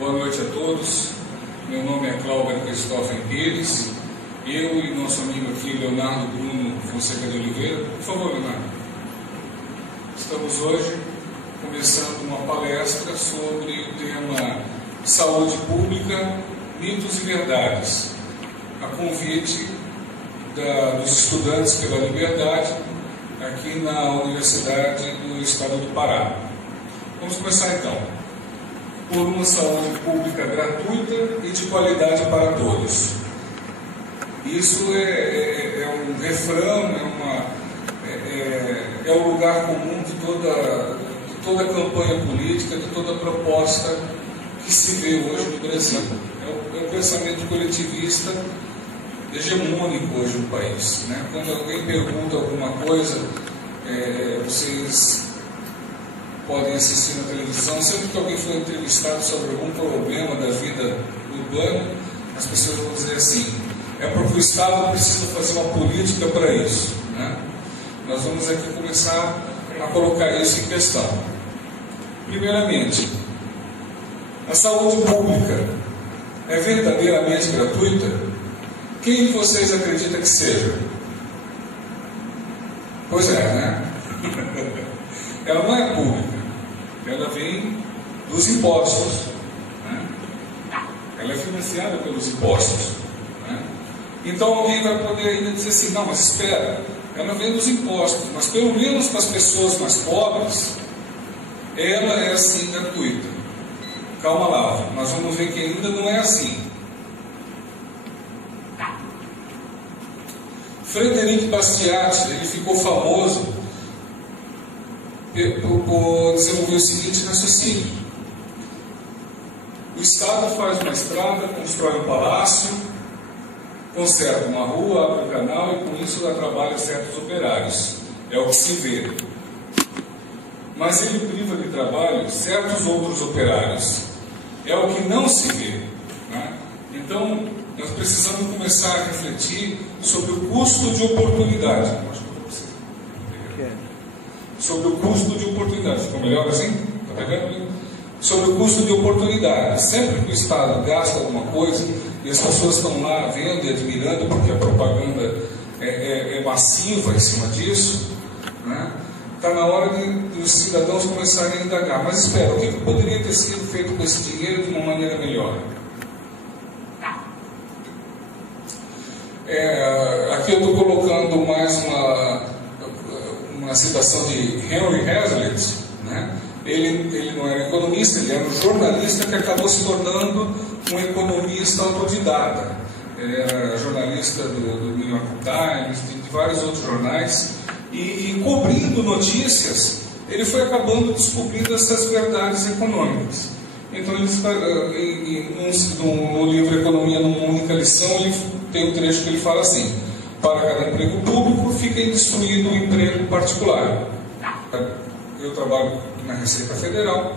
Boa noite a todos. Meu nome é Cláudio Cristóvão Pires. Eu e nosso amigo aqui, Leonardo Bruno Fonseca de Oliveira. Por favor, Leonardo. Estamos hoje começando uma palestra sobre o tema Saúde Pública, Mitos e Verdades, a convite dos estudantes pela liberdade aqui na Universidade do Estado do Pará. Vamos começar então por uma saúde pública gratuita e de qualidade para todos. Isso é um refrão, é um lugar comum de toda campanha política, de toda proposta que se vê hoje no Brasil. É o pensamento coletivista hegemônico hoje no país, né? Quando alguém pergunta alguma coisa, vocês podem assistir na televisão, sempre que alguém for entrevistado sobre algum problema da vida urbana, as pessoas vão dizer assim: é porque o Estado precisa fazer uma política para isso, né? Nós vamos aqui começar a colocar isso em questão. Primeiramente, a saúde pública é verdadeiramente gratuita? Quem de vocês acredita que seja? Pois é, né? Ela não é pública, ela vem dos impostos, né? Ela é financiada pelos impostos, né? Então alguém vai poder ainda dizer assim: não, mas espera, ela vem dos impostos, mas pelo menos para as pessoas mais pobres ela é assim gratuita. Calma lá, nós vamos ver que ainda não é assim. Frederic Bastiat, ele ficou famoso por desenvolver o seguinte raciocínio: o Estado faz uma estrada, constrói um palácio, conserta uma rua, abre um canal e com isso dá trabalho a certos operários. É o que se vê. Mas ele priva de trabalho certos outros operários. É o que não se vê, né? Então, nós precisamos começar a refletir sobre o custo de oportunidade. Sobre o custo de oportunidade. Ficou melhor assim? Está pegando? Sobre o custo de oportunidade. Sempre que o Estado gasta alguma coisa e as pessoas estão lá vendo e admirando porque a propaganda é massiva em cima disso, né? Está na hora dos cidadãos começarem a indagar: mas espera, o que poderia ter sido feito com esse dinheiro de uma maneira melhor? Aqui eu estou colocando mais uma citação de Henry Hazlitt, né? Ele não era economista, ele era um jornalista que acabou se tornando um economista autodidata. Ele era jornalista do New York Times, de vários outros jornais, e cobrindo notícias, ele foi acabando descobrindo essas verdades econômicas. Então, no livro Economia numa Única Lição, ele tem um trecho que ele fala assim: para cada emprego público fica indestruído o emprego particular. Eu trabalho na Receita Federal,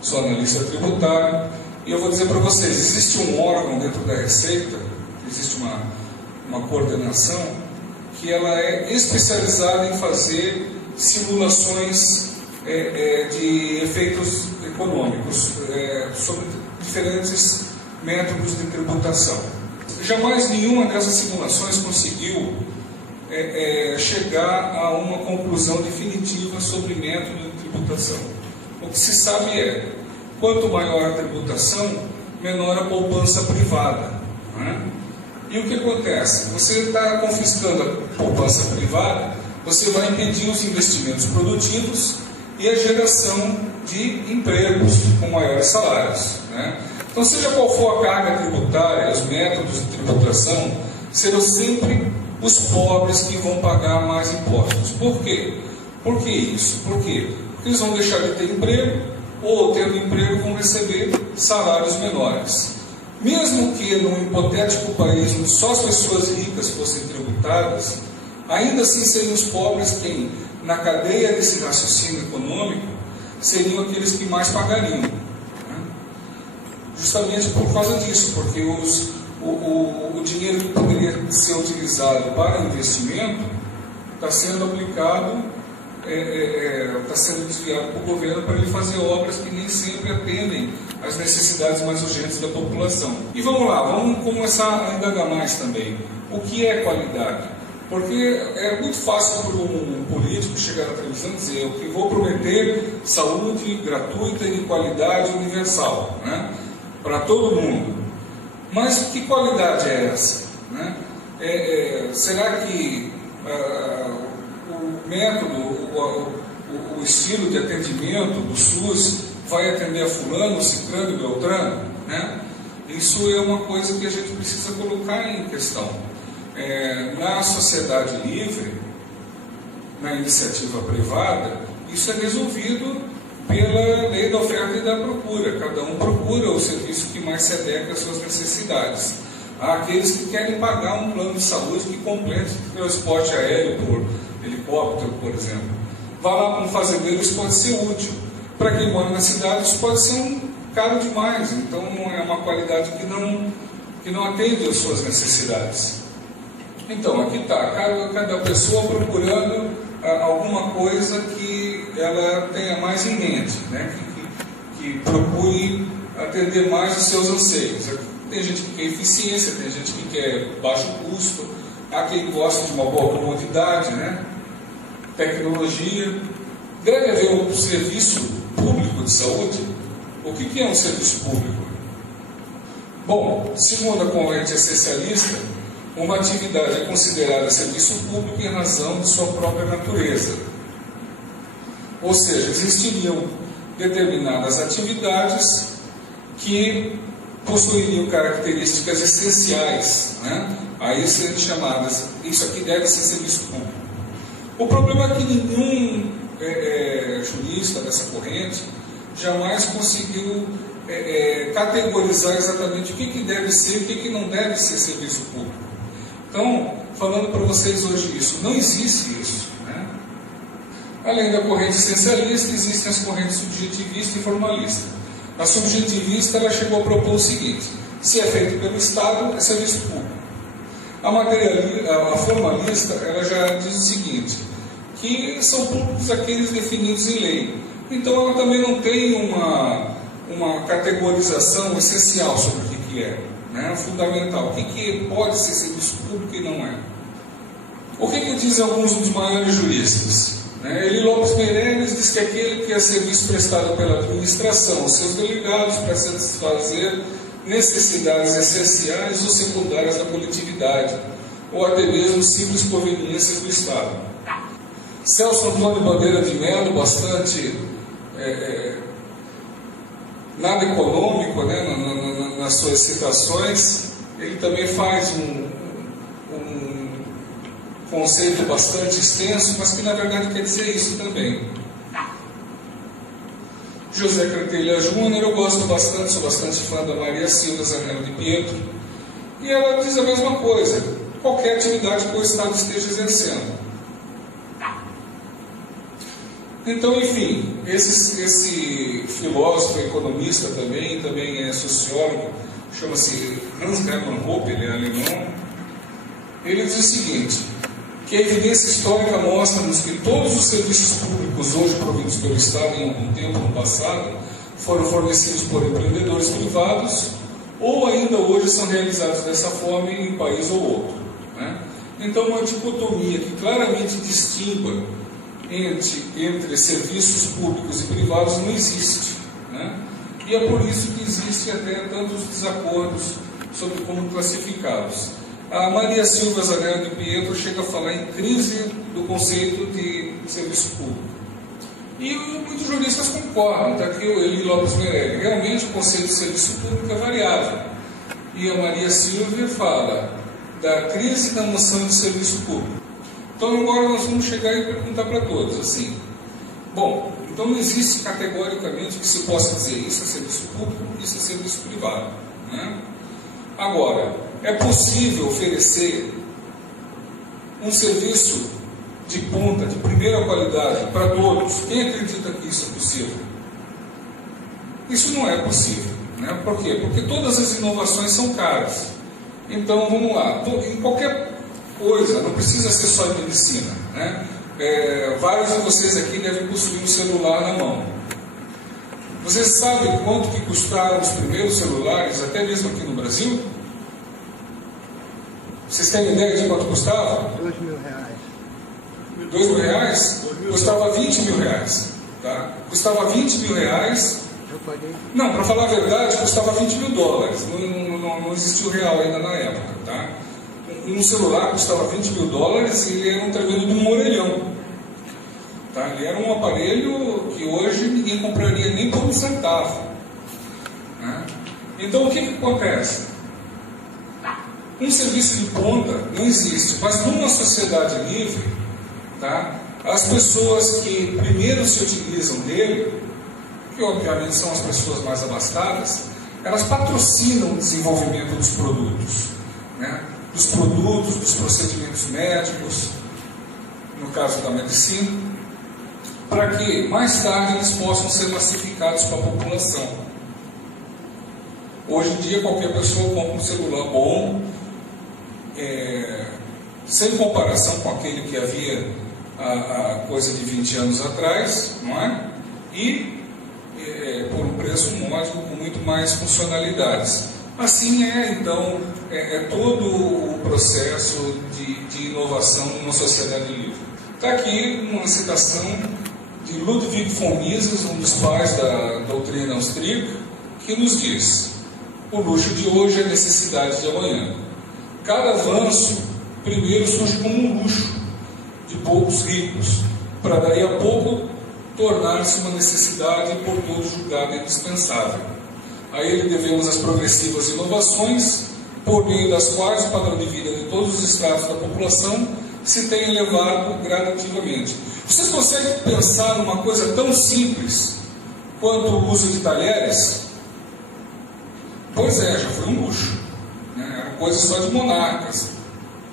sou analista tributário, e eu vou dizer para vocês: existe um órgão dentro da Receita, existe uma coordenação, que ela é especializada em fazer simulações de efeitos econômicos sobre diferentes métodos de tributação. Jamais nenhuma dessas simulações conseguiu chegar a uma conclusão definitiva sobre método de tributação. O que se sabe é: quanto maior a tributação, menor a poupança privada, né? E o que acontece? Você está confiscando a poupança privada, você vai impedir os investimentos produtivos e a geração de empregos com maiores salários, né? Então, seja qual for a carga tributária, os métodos de tributação, serão sempre os pobres que vão pagar mais impostos. Por quê? Por que isso? Por quê? Porque eles vão deixar de ter emprego, ou tendo emprego vão receber salários menores. Mesmo que num hipotético país onde só as pessoas ricas fossem tributadas, ainda assim seriam os pobres quem, na cadeia desse raciocínio econômico, seriam aqueles que mais pagariam, né? Justamente por causa disso, porque o dinheiro que poderia ser utilizado para investimento está sendo aplicado está sendo desviado para o governo para ele fazer obras que nem sempre atendem às necessidades mais urgentes da população. E vamos lá, vamos começar a indagar mais também. O que é qualidade? Porque é muito fácil para um político chegar na televisão e dizer: eu que vou prometer saúde gratuita e de qualidade universal, né, para todo mundo. Mas que qualidade é essa? Né? Será que o método, o estilo de atendimento do SUS vai atender a fulano, ciclano e beltrano? Né? Isso é uma coisa que a gente precisa colocar em questão. Na sociedade livre, na iniciativa privada, isso é resolvido pela lei da oferta e da procura. Cada um procura o serviço que mais se adequa às suas necessidades. Há aqueles que querem pagar um plano de saúde que complete o transporte aéreo por helicóptero, por exemplo. Vá lá para um fazendeiro, isso pode ser útil. Para quem mora na cidade, isso pode ser caro demais. Então, não é uma qualidade que não atende às suas necessidades. Então, aqui está, cada pessoa procurando alguma coisa que ela tenha mais em mente, né? que procure atender mais os seus anseios. Tem gente que quer eficiência, tem gente que quer baixo custo, há quem gosta de uma boa comodidade, né? Tecnologia. Deve haver um serviço público de saúde. O que é um serviço público? Bom, segundo a corrente essencialista, uma atividade é considerada serviço público em razão de sua própria natureza. Ou seja, existiriam determinadas atividades que possuiriam características essenciais, né? Aí seriam chamadas, isso aqui deve ser serviço público. O problema é que nenhum jurista dessa corrente jamais conseguiu categorizar exatamente o que deve ser e o que não deve ser serviço público. Então, falando para vocês hoje isso, não existe isso, né? Além da corrente essencialista, existem as correntes subjetivista e formalista. A subjetivista, ela chegou a propor o seguinte: se é feito pelo Estado, é serviço público. A formalista, ela já diz o seguinte, que são públicos aqueles definidos em lei. Então, ela também não tem uma categorização essencial sobre o que é, né? Fundamental. O que pode ser serviço público e não é. O que dizem alguns dos maiores juristas? Eli Lopes Meireles diz que aquele que é serviço prestado pela administração, seus delegados, para satisfazer necessidades essenciais ou secundárias da coletividade, ou até mesmo simples conveniências do Estado. Celso Antônio Bandeira de Mello, bastante nada econômico, né, nas suas citações, ele também faz um conceito bastante extenso, mas que na verdade quer dizer isso também. José Cantelha Júnior, eu gosto bastante, sou bastante fã da Maria Silva Zanello de Pietro, e ela diz a mesma coisa: qualquer atividade que o Estado esteja exercendo. Então, enfim, esse filósofo, economista também é sociólogo, chama-se Hans Hermann Hoppe, ele é alemão. Ele diz o seguinte, que a evidência histórica mostra-nos que todos os serviços públicos hoje providos pelo Estado em algum tempo no passado foram fornecidos por empreendedores privados ou ainda hoje são realizados dessa forma em um país ou outro, né? Então, uma dicotomia que claramente distingua entre serviços públicos e privados não existe, né? E é por isso que existe até tantos desacordos sobre como classificá-los. A Maria Silva Zanello de Pietro chega a falar em crise do conceito de serviço público. E muitos juristas concordam, está aqui o Eli Lopes Meireles. Realmente o conceito de serviço público é variável. E a Maria Silva fala da crise da noção de serviço público. Então agora nós vamos chegar e perguntar para todos assim: bom, então não existe categoricamente que se possa dizer isso é serviço público, isso é serviço privado, né? Agora, é possível oferecer um serviço de ponta, de primeira qualidade para todos? Quem acredita que isso é possível? Isso não é possível, né? Por quê? Porque todas as inovações são caras. Então vamos lá, em qualquer coisa, não precisa ser só em medicina, né? vários de vocês aqui devem possuir um celular na mão. Vocês sabem quanto que custaram os primeiros celulares, até mesmo aqui no Brasil? Vocês têm ideia de quanto custava? R$2.000. R$2.000? Custava R$20.000. Tá? Custava R$20.000. Não, para falar a verdade, custava $20.000. Não existia o real ainda na época. Tá? Um celular custava $20.000 e ele era um tremendo de um orelhão. Tá? Ele era um aparelho que hoje ninguém compraria nem por um centavo. Né? Então o que acontece? Um serviço de ponta não existe, mas numa sociedade livre, tá? As pessoas que primeiro se utilizam dele, que obviamente são as pessoas mais abastadas, elas patrocinam o desenvolvimento dos produtos, né? Dos produtos, dos procedimentos médicos, no caso da medicina, para que mais tarde eles possam ser massificados para a população. Hoje em dia qualquer pessoa compra um celular bom, sem comparação com aquele que havia há coisa de 20 anos atrás, não é? E por um preço módico com muito mais funcionalidades. Assim então, todo o processo de inovação numa sociedade livre. Está aqui uma citação de Ludwig von Mises, um dos pais da doutrina austríaca, que nos diz: o luxo de hoje é necessidade de amanhã. Cada avanço primeiro surge como um luxo de poucos ricos, para daí a pouco tornar-se uma necessidade por todos julgada indispensável. A ele devemos as progressivas inovações, por meio das quais o padrão de vida de todos os estratos da população se tem elevado gradativamente. Vocês conseguem pensar numa coisa tão simples quanto o uso de talheres? Pois já foi um luxo. Era coisa só de monarcas,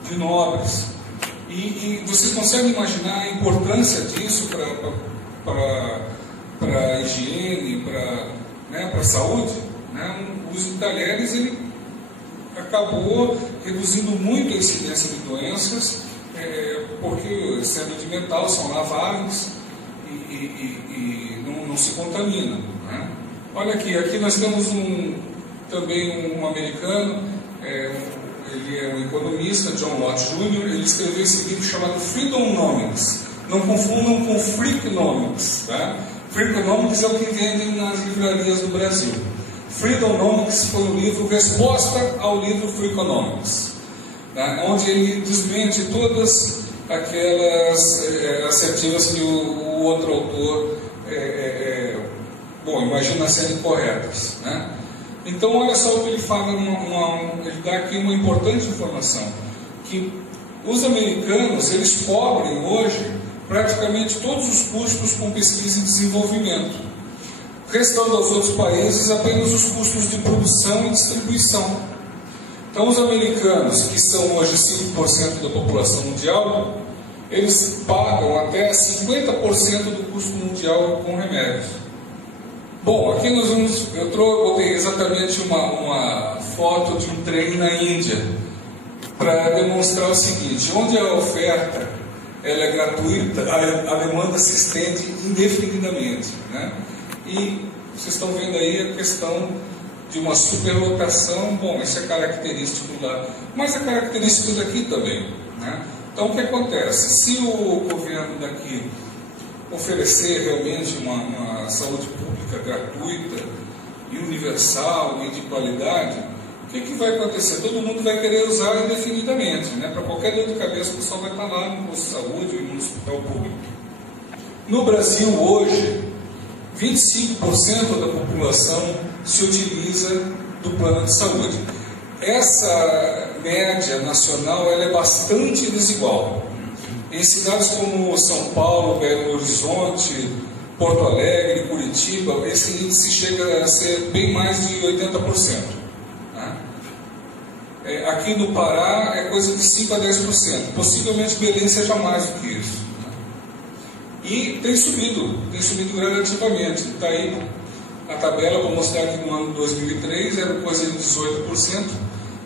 de nobres. E vocês conseguem imaginar a importância disso para a higiene, para a saúde? O uso de talheres ele acabou reduzindo muito a incidência de doenças, porque sendo de metal são laváveis e não se contaminam. Né? Olha aqui nós temos também um americano, ele é um economista, John Lott Jr., ele escreveu esse livro chamado Freakonomics. Não confundam com Freakonomics. Tá? Freakonomics é o que vendem nas livrarias do Brasil. Freakonomics foi um livro resposta ao livro Freakonomics, tá? Onde ele desmente todas aquelas assertivas que o outro autor imagina serem corretas. Né? Então, olha só o que ele fala, ele dá aqui uma importante informação, que os americanos, eles cobrem hoje praticamente todos os custos com pesquisa e desenvolvimento, restando aos outros países apenas os custos de produção e distribuição. Então, os americanos, que são hoje 5% da população mundial, eles pagam até 50% do custo mundial com remédios. Bom, aqui eu botei exatamente uma foto de um trem na Índia, para demonstrar o seguinte: onde a oferta ela é gratuita, a demanda se estende indefinidamente. Né? E vocês estão vendo aí a questão de uma superlotação. Bom, isso é característico lá, mas é característico daqui também. Né? Então, o que acontece? Se o governo daqui oferecer realmente uma saúde pública gratuita e universal e de qualidade, o que vai acontecer? Todo mundo vai querer usar indefinidamente, né? Para qualquer dor de cabeça, o pessoal vai estar lá no posto de saúde e no hospital público. No Brasil, hoje, 25% da população se utiliza do plano de saúde. Essa média nacional ela é bastante desigual. Em cidades como São Paulo, Belo Horizonte, Porto Alegre, Curitiba, esse índice chega a ser bem mais de 80%. Né? Aqui no Pará é coisa de 5% a 10%. Possivelmente Belém seja mais do que isso. Né? E tem subido gradativamente. Está aí a tabela para mostrar que no ano de 2003 era coisa de 18%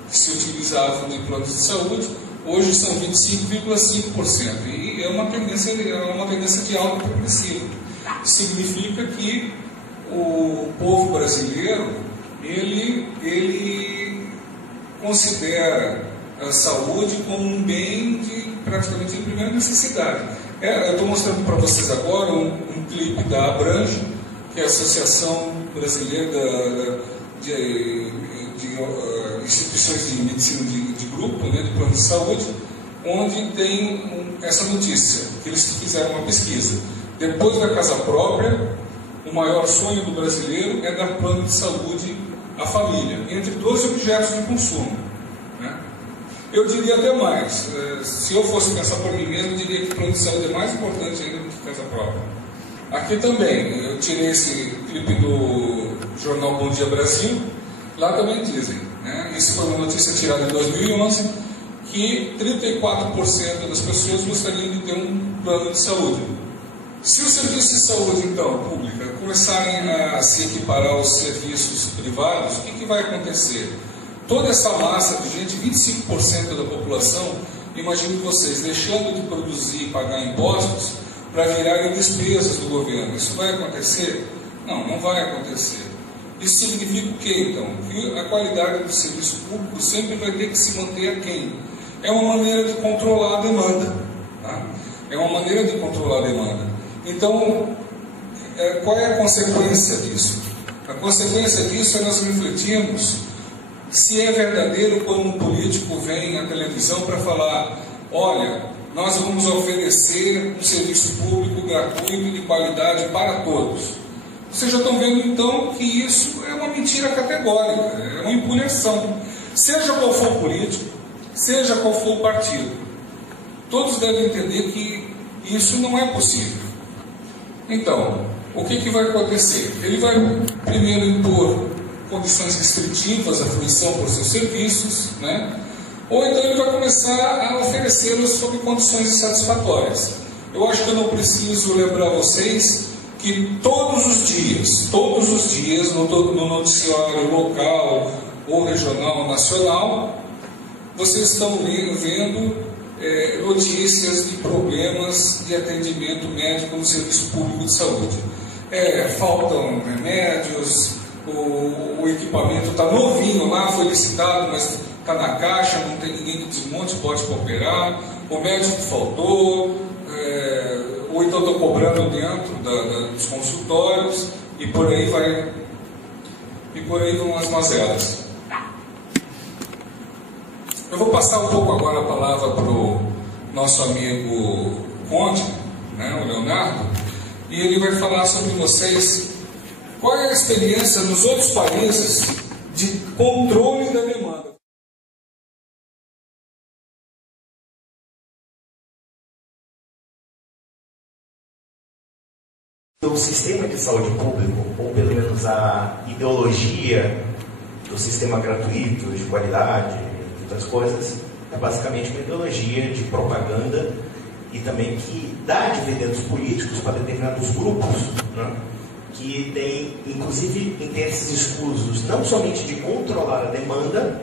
que se utilizavam de planos de saúde. Hoje são 25,5%. E é uma tendência de alta progressiva. Significa que o povo brasileiro ele considera a saúde como um bem praticamente de primeira necessidade. Eu estou mostrando para vocês agora um clipe da Abrange, que é a Associação Brasileira de Instituições de Medicina de Grupo, né, de plano de saúde, onde tem essa notícia, que eles fizeram uma pesquisa. Depois da casa própria, o maior sonho do brasileiro é dar plano de saúde à família, entre 12 objetos de consumo. Né? Eu diria até mais, se eu fosse pensar por mim mesmo, eu diria que plano de saúde é mais importante ainda do que casa própria. Aqui também, eu tirei esse clipe do jornal Bom Dia Brasil, lá também dizem, né? Isso foi uma notícia tirada em 2011, que 34% das pessoas gostariam de ter um plano de saúde. Se os serviços de saúde, então, pública, começarem a se equiparar aos serviços privados, o que vai acontecer? Toda essa massa de gente, 25% da população, imaginem vocês, deixando de produzir e pagar impostos para virarem despesas do governo. Isso vai acontecer? Não, não vai acontecer. Isso significa o quê, então? Que a qualidade do serviço público sempre vai ter que se manter aquém. É uma maneira de controlar a demanda. Tá? É uma maneira de controlar a demanda. Então, qual é a consequência disso? A consequência disso é nós refletirmos se é verdadeiro quando um político vem à televisão para falar: olha, nós vamos oferecer um serviço público gratuito e de qualidade para todos. Vocês já estão vendo então que isso é uma mentira categórica, é uma empulhação. Seja qual for o político, seja qual for o partido, todos devem entender que isso não é possível. Então, o que vai acontecer? Ele vai primeiro impor condições restritivas à fruição por seus serviços, né? Ou então ele vai começar a oferecê-los sob condições insatisfatórias. Eu acho que eu não preciso lembrar vocês que todos os dias, no noticiário local ou regional ou nacional, vocês estão vendo notícias de problemas de atendimento médico no serviço público de saúde. Faltam remédios, o equipamento está novinho lá, foi licitado, mas está na caixa, não tem ninguém que desmonte, bote para operar, o médico faltou, ou então estão cobrando dentro dos consultórios, e por aí vão as mazelas. Eu vou passar um pouco agora a palavra para o nosso amigo Conte, né, o Leonardo, e ele vai falar sobre vocês qual é a experiência nos outros países de controle da demanda. O sistema de saúde público, ou pelo menos a ideologia do sistema gratuito, de qualidade e outras coisas, é basicamente uma ideologia de propaganda e também que dá dividendos políticos para determinados grupos, né, que têm, inclusive, interesses escusos, não somente de controlar a demanda,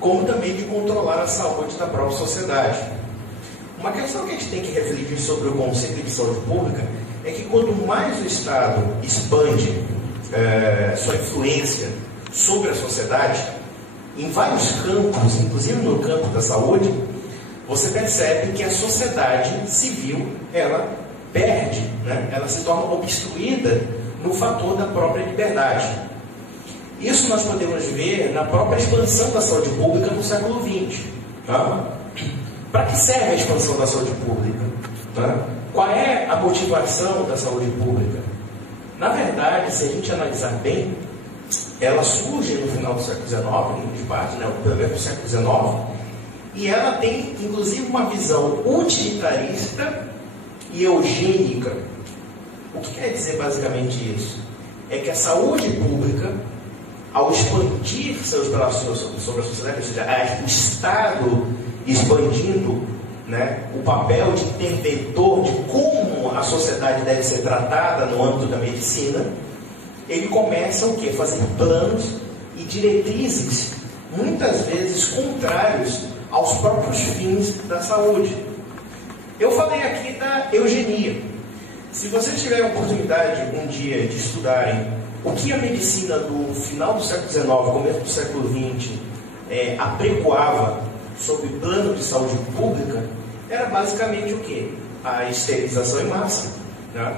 como também de controlar a saúde da própria sociedade. Uma questão que a gente tem que refletir sobre o conceito de saúde pública é que quanto mais o Estado expande sua influência sobre a sociedade, em vários campos, inclusive no campo da saúde, você percebe que a sociedade civil, ela perde, né? Ela se torna obstruída no fator da própria liberdade. Isso nós podemos ver na própria expansão da saúde pública no século XX. Tá? Para que serve a expansão da saúde pública? Tá? Qual é a motivação da saúde pública? Na verdade, se a gente analisar bem, ela surge no final do século XIX, de parte, né, pelo menos do século XIX, e ela tem, inclusive, uma visão utilitarista e eugênica. O que quer dizer basicamente isso? É que a saúde pública, ao expandir seus relações sobre a sociedade, ou seja, o Estado expandindo, né, o papel de interventor de como a sociedade deve ser tratada no âmbito da medicina, ele começa o quê? Fazer planos e diretrizes, muitas vezes contrários aos próprios fins da saúde. Eu falei aqui da eugenia. Se vocês tiverem a oportunidade um dia de estudarem o que a medicina do final do século XIX, começo do século XX, apregoava sobre plano de saúde pública, era basicamente o quê? A esterilização em massa, né?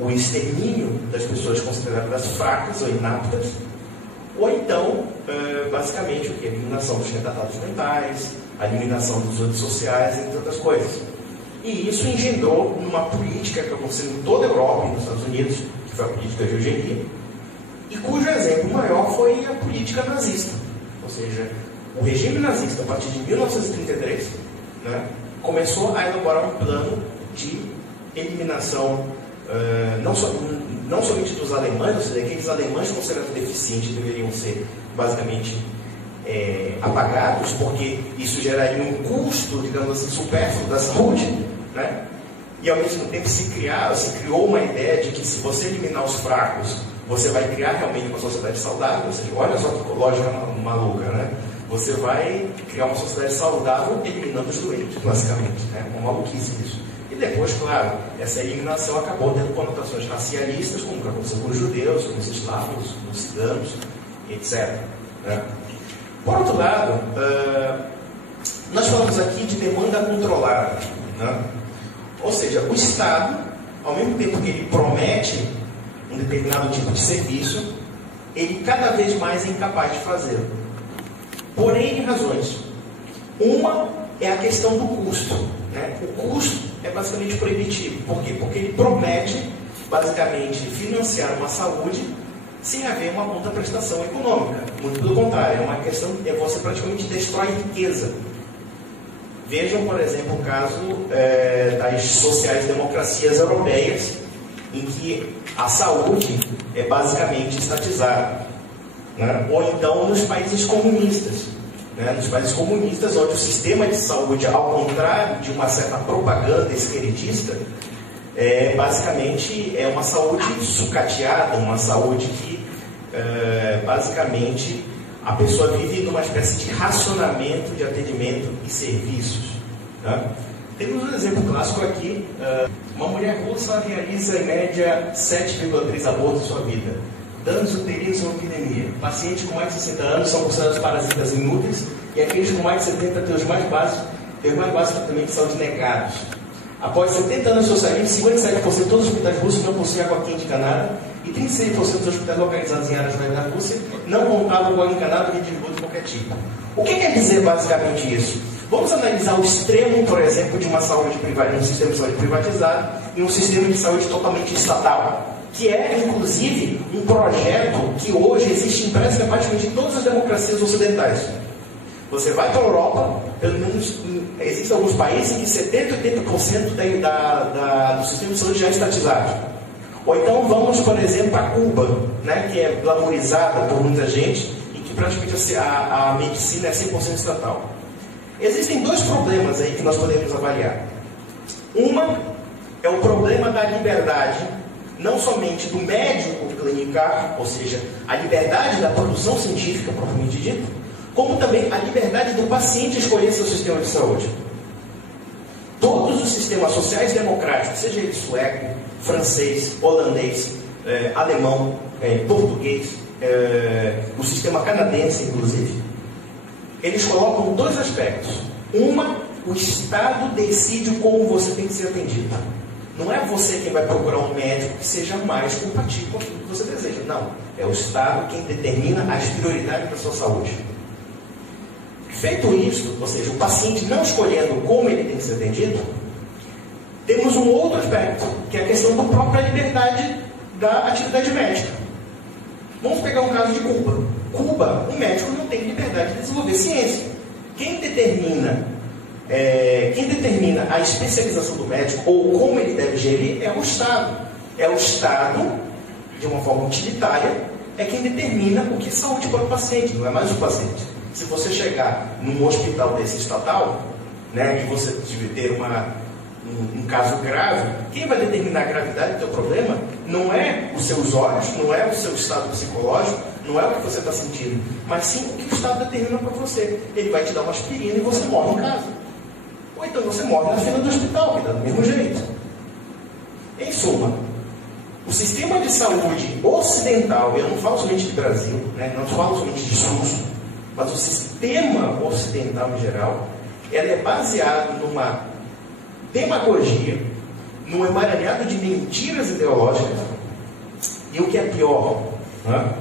O extermínio das pessoas consideradas fracas ou inaptas, ou então, basicamente, o quê? A eliminação dos retardados mentais, a eliminação dos antissociais, entre outras coisas. E isso engendrou numa política que aconteceu em toda a Europa e nos Estados Unidos, que foi a política de eugenia, e cujo exemplo maior foi a política nazista. Ou seja, o regime nazista, a partir de 1933, né, começou a elaborar um plano de eliminação, não somente dos alemães, ou seja, aqueles alemães considerados deficientes deveriam ser basicamente apagados, porque isso geraria um custo, digamos assim, supérfluo da saúde, né? E ao mesmo tempo se criou uma ideia de que se você eliminar os fracos, você vai criar realmente uma sociedade saudável. Ou seja, olha só que lógica maluca, né? Você vai criar uma sociedade saudável eliminando os doentes, basicamente, né? Uma maluquice isso. E depois, claro, essa eliminação acabou tendo conotações racialistas, como aconteceu com os judeus, com os eslavos, com os ciganos, etc., né? Por outro lado, nós falamos aqui de demanda controlada, né? Ou seja, o Estado, ao mesmo tempo que ele promete um determinado tipo de serviço, ele cada vez mais é incapaz de fazê-lo. Por N razões. Uma é a questão do custo, né? O custo é basicamente proibitivo. Por quê? Porque ele promete, basicamente, financiar uma saúde sem haver uma contraprestação econômica. Muito pelo contrário, é uma questão, você praticamente destrói riqueza. Vejam, por exemplo, o caso das sociais-democracias europeias, em que a saúde é basicamente estatizada, né? Ou então nos países comunistas, né? Nos países comunistas, onde o sistema de saúde, ao contrário de uma certa propaganda esquerdista, basicamente é uma saúde sucateada, uma saúde que basicamente a pessoa vive numa espécie de racionamento de atendimento e serviços, tá? Temos um exemplo clássico aqui. Uma mulher russa realiza em média 7,3 abortos em sua vida. Danos uterinos são epidemia. Pacientes com mais de 60 anos são considerados parasitas inúteis, e aqueles com mais de 70 têm os mais básicos tratamento de saúde negados. Após 70 anos de socialismo, 57% de todos os hospitais russos não possuem água quente encanada, e 36% dos hospitais localizados em áreas da Rússia não contavam com água encanada nem de esgoto de qualquer tipo. O que quer dizer basicamente isso? Vamos analisar o extremo, por exemplo, de uma saúde privada, um sistema de saúde privatizado e um sistema de saúde totalmente estatal, que é, inclusive, um projeto que hoje existe em praticamente todas as democracias ocidentais. Você vai para a Europa, pelo menos existem alguns países em que 70% a 80% do sistema de saúde já é estatizado. Ou então vamos, por exemplo, para Cuba, né, que é glamourizada por muita gente e que praticamente a medicina é 100% estatal. Existem dois problemas aí que nós podemos avaliar. Uma é o problema da liberdade, não somente do médico clinicar, ou seja, a liberdade da produção científica propriamente dita, como também a liberdade do paciente escolher seu sistema de saúde. Todos os sistemas sociais democráticos, seja ele sueco, francês, holandês, alemão, português, o sistema canadense, inclusive, eles colocam dois aspectos. Uma, o Estado decide como você tem que ser atendido. Não é você quem vai procurar um médico que seja mais compatível com aquilo que você deseja. Não. É o Estado quem determina as prioridades da sua saúde. Feito isso, ou seja, o paciente não escolhendo como ele tem que ser atendido, temos um outro aspecto, que é a questão da própria liberdade da atividade médica. Vamos pegar um caso de Cuba. Cuba, o médico não tem liberdade de desenvolver ciência. Quem determina a especialização do médico ou como ele deve gerir é o Estado. É o Estado, de uma forma utilitária, é quem determina o que é saúde para o paciente, não é mais o paciente. Se você chegar num hospital desse estatal, né, e você ter um caso grave, quem vai determinar a gravidade do teu problema não é os seus olhos, não é o seu estado psicológico, não é o que você está sentindo, mas sim o que o Estado determina para você. Ele vai te dar uma aspirina e você morre em casa. ou então você morre na fila do hospital, que dá do mesmo jeito. Em suma, o sistema de saúde ocidental, eu não falo somente de Brasil, né, não falo somente de SUS, mas o sistema ocidental em geral, ele é baseado numa demagogia, num emaranhado de mentiras ideológicas, e o que é pior, né,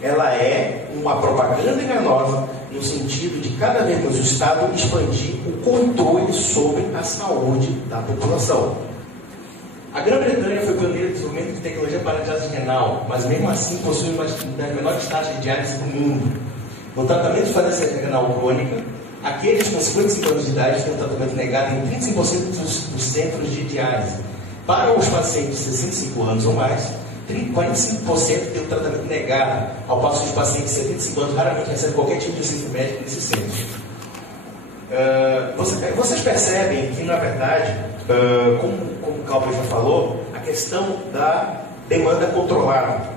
ela é uma propaganda enganosa no sentido de cada vez mais o Estado expandir o controle sobre a saúde da população. A Grã-Bretanha foi pioneira no desenvolvimento de tecnologia para a diálise renal, mas mesmo assim possui uma das menores taxas de diálise do mundo. No tratamento de falência renal crônica, aqueles com 55 anos de idade têm um tratamento negado em 35% dos centros de diálise. Para os pacientes de 65 anos ou mais, 45% tem um tratamento negado, ao passo que os pacientes de 75 anos raramente recebem qualquer tipo de assistência médica nesse centro. Vocês percebem que, na verdade, como o Cláudio já falou, a questão da demanda controlada.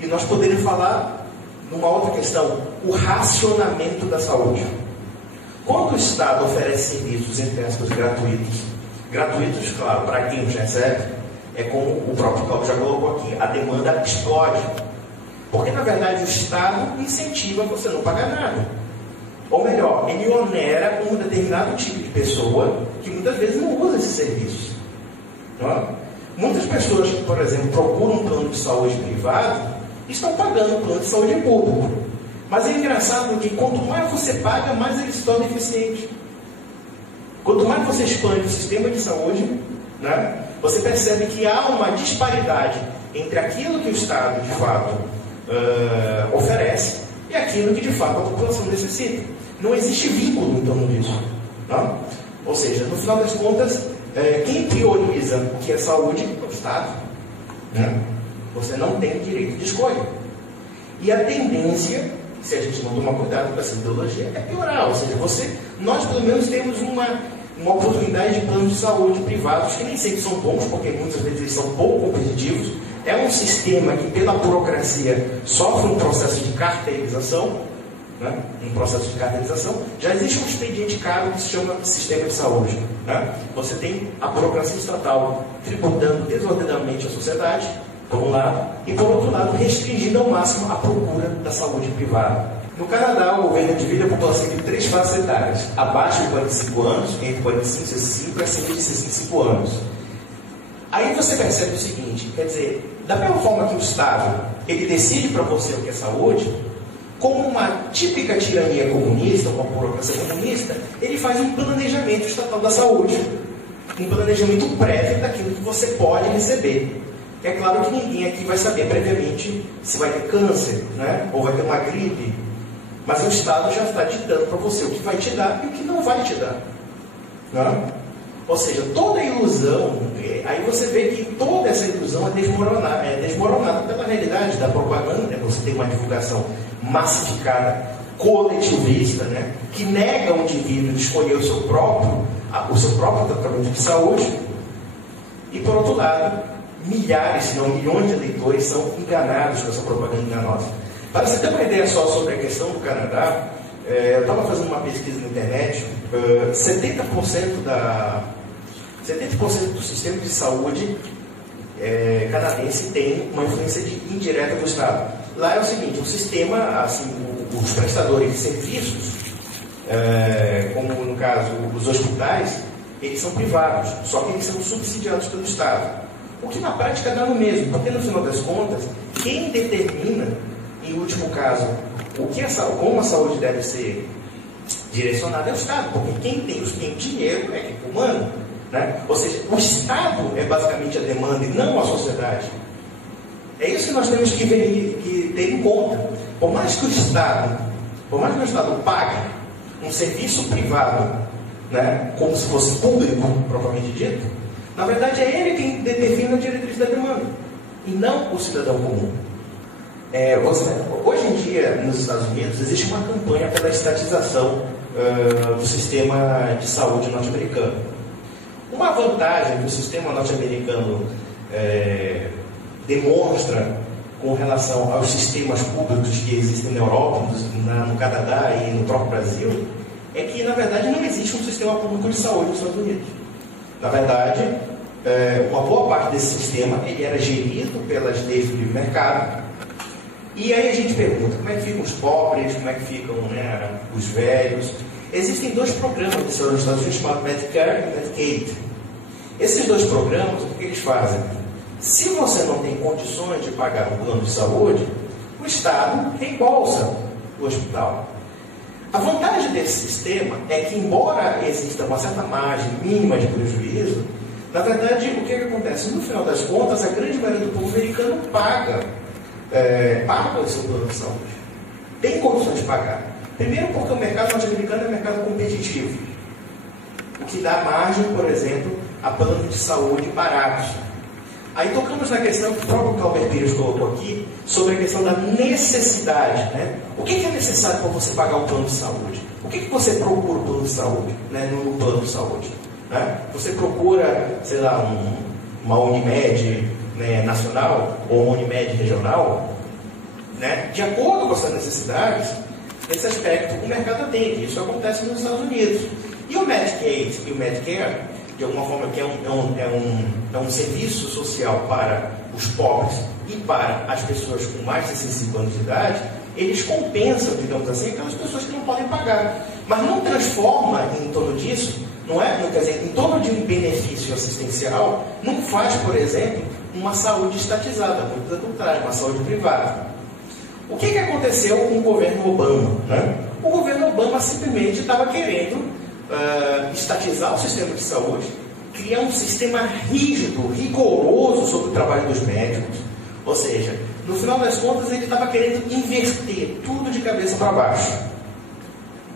E nós poderíamos falar numa outra questão, o racionamento da saúde. Quando o Estado oferece serviços, entre aspas, gratuitos, claro, para quem os recebe, é como o próprio Cláudio já colocou aqui, a demanda explode. Porque, na verdade, o Estado incentiva você não pagar nada. Ou melhor, ele onera um determinado tipo de pessoa que muitas vezes não usa esses serviços. Não é? Muitas pessoas que, por exemplo, procuram um plano de saúde privado, estão pagando um plano de saúde público. Mas é engraçado porque quanto mais você paga, mais ele se torna eficiente. Quanto mais você expande o sistema de saúde, né, você percebe que há uma disparidade entre aquilo que o Estado, de fato, oferece e aquilo que, de fato, a população necessita. Não existe vínculo em torno disso. Não? Ou seja, no final das contas, quem prioriza o que é saúde é o Estado. Né? Você não tem direito de escolha. E a tendência, se a gente não tomar cuidado com essa ideologia, é piorar. Ou seja, nós pelo menos temos uma oportunidade de planos de saúde privados que nem sempre são bons, porque muitas vezes eles são pouco competitivos. É um sistema que, pela burocracia, sofre um processo de carteirização. Né? Já existe um expediente caro que se chama sistema de saúde. Né? Você tem a burocracia estatal tributando desordenadamente a sociedade, por um lado, e por outro lado, restringindo ao máximo a procura da saúde privada. No Canadá, o governo divide a população em 3 faixas etárias: abaixo de 45 anos, entre 45 e 65 e acima de 65 anos. Aí você percebe o seguinte, quer dizer, da mesma forma que o Estado ele decide para você o que é saúde, como uma típica tirania comunista, uma burocracia comunista, ele faz um planejamento estatal da saúde, um planejamento prévio daquilo que você pode receber. É claro que ninguém aqui vai saber previamente se vai ter câncer, né? Ou vai ter uma gripe, mas o Estado já está ditando para você o que vai te dar e o que não vai te dar. Né? Ou seja, toda ilusão, aí você vê que toda essa ilusão é desmoronada pela realidade da propaganda, né? Você tem uma divulgação massificada, coletivista, né? Que nega ao indivíduo de escolher o seu próprio tratamento de saúde, e por outro lado, milhares, se não milhões de eleitores são enganados com essa propaganda enganosa. Para você ter uma ideia só sobre a questão do Canadá, eu estava fazendo uma pesquisa na internet, 70% do sistema de saúde canadense tem uma influência indireta do Estado. Lá é o seguinte, o sistema, assim, os prestadores de serviços, como no caso os hospitais, eles são privados, só que eles são subsidiados pelo Estado. O que na prática dá no mesmo, porque no final das contas, quem determina, em último caso, como a saúde deve ser direcionada é o Estado, porque quem tem dinheiro é quem comanda. Né? Ou seja, o Estado é basicamente a demanda e não a sociedade. É isso que nós temos que ter em conta. Por mais que o Estado pague um serviço privado, né, como se fosse público, propriamente dito, na verdade é ele quem determina a diretriz da demanda, e não o cidadão comum. Hoje em dia, nos Estados Unidos, existe uma campanha pela estatização do sistema de saúde norte-americano. Uma vantagem que o sistema norte-americano demonstra com relação aos sistemas públicos que existem na Europa, no Canadá e no próprio Brasil, é que, na verdade, não existe um sistema público de saúde nos Estados Unidos. Na verdade, uma boa parte desse sistema ele era gerido pelas leis do livre mercado. E aí a gente pergunta, como é que ficam os pobres, como é que ficam, né, os velhos? Existem dois programas de saúde nos Estados Unidos chamados Medicare e Medicaid. Esses dois programas, o que eles fazem? Se você não tem condições de pagar um plano de saúde, o Estado reembolsa o hospital. A vantagem desse sistema é que, embora exista uma certa margem mínima de prejuízo, na verdade, o que acontece? No final das contas, a grande maioria do povo americano paga o seu plano de saúde. Tem condições de pagar. Primeiro porque o mercado norte-americano é um mercado competitivo, o que dá margem, por exemplo, a planos de saúde baratos. Aí tocamos na questão que o próprio Calber Pires colocou aqui, sobre a questão da necessidade. Né? O que é necessário para você pagar um plano de saúde? O que você procura um plano de saúde, né, no plano de saúde? Né? Você procura, sei lá, uma Unimed, né, nacional ou uma Unimed regional? Né? De acordo com essas necessidades, nesse aspecto, o mercado atende. Isso acontece nos Estados Unidos. E o Medicaid e o Medicare, de alguma forma, que é um serviço social para os pobres e para as pessoas com mais de 65 anos de idade, eles compensam, digamos assim, aquelas pessoas que não podem pagar. Mas não transforma em torno disso, quer dizer, em torno de um benefício assistencial, não faz, por exemplo, uma saúde estatizada, muito pelo contrário, uma saúde privada. O que aconteceu com o governo Obama? Né? O governo Obama simplesmente estava querendo estatizar o sistema de saúde, criar um sistema rígido, rigoroso sobre o trabalho dos médicos. Ou seja, no final das contas, ele estava querendo inverter tudo de cabeça para baixo.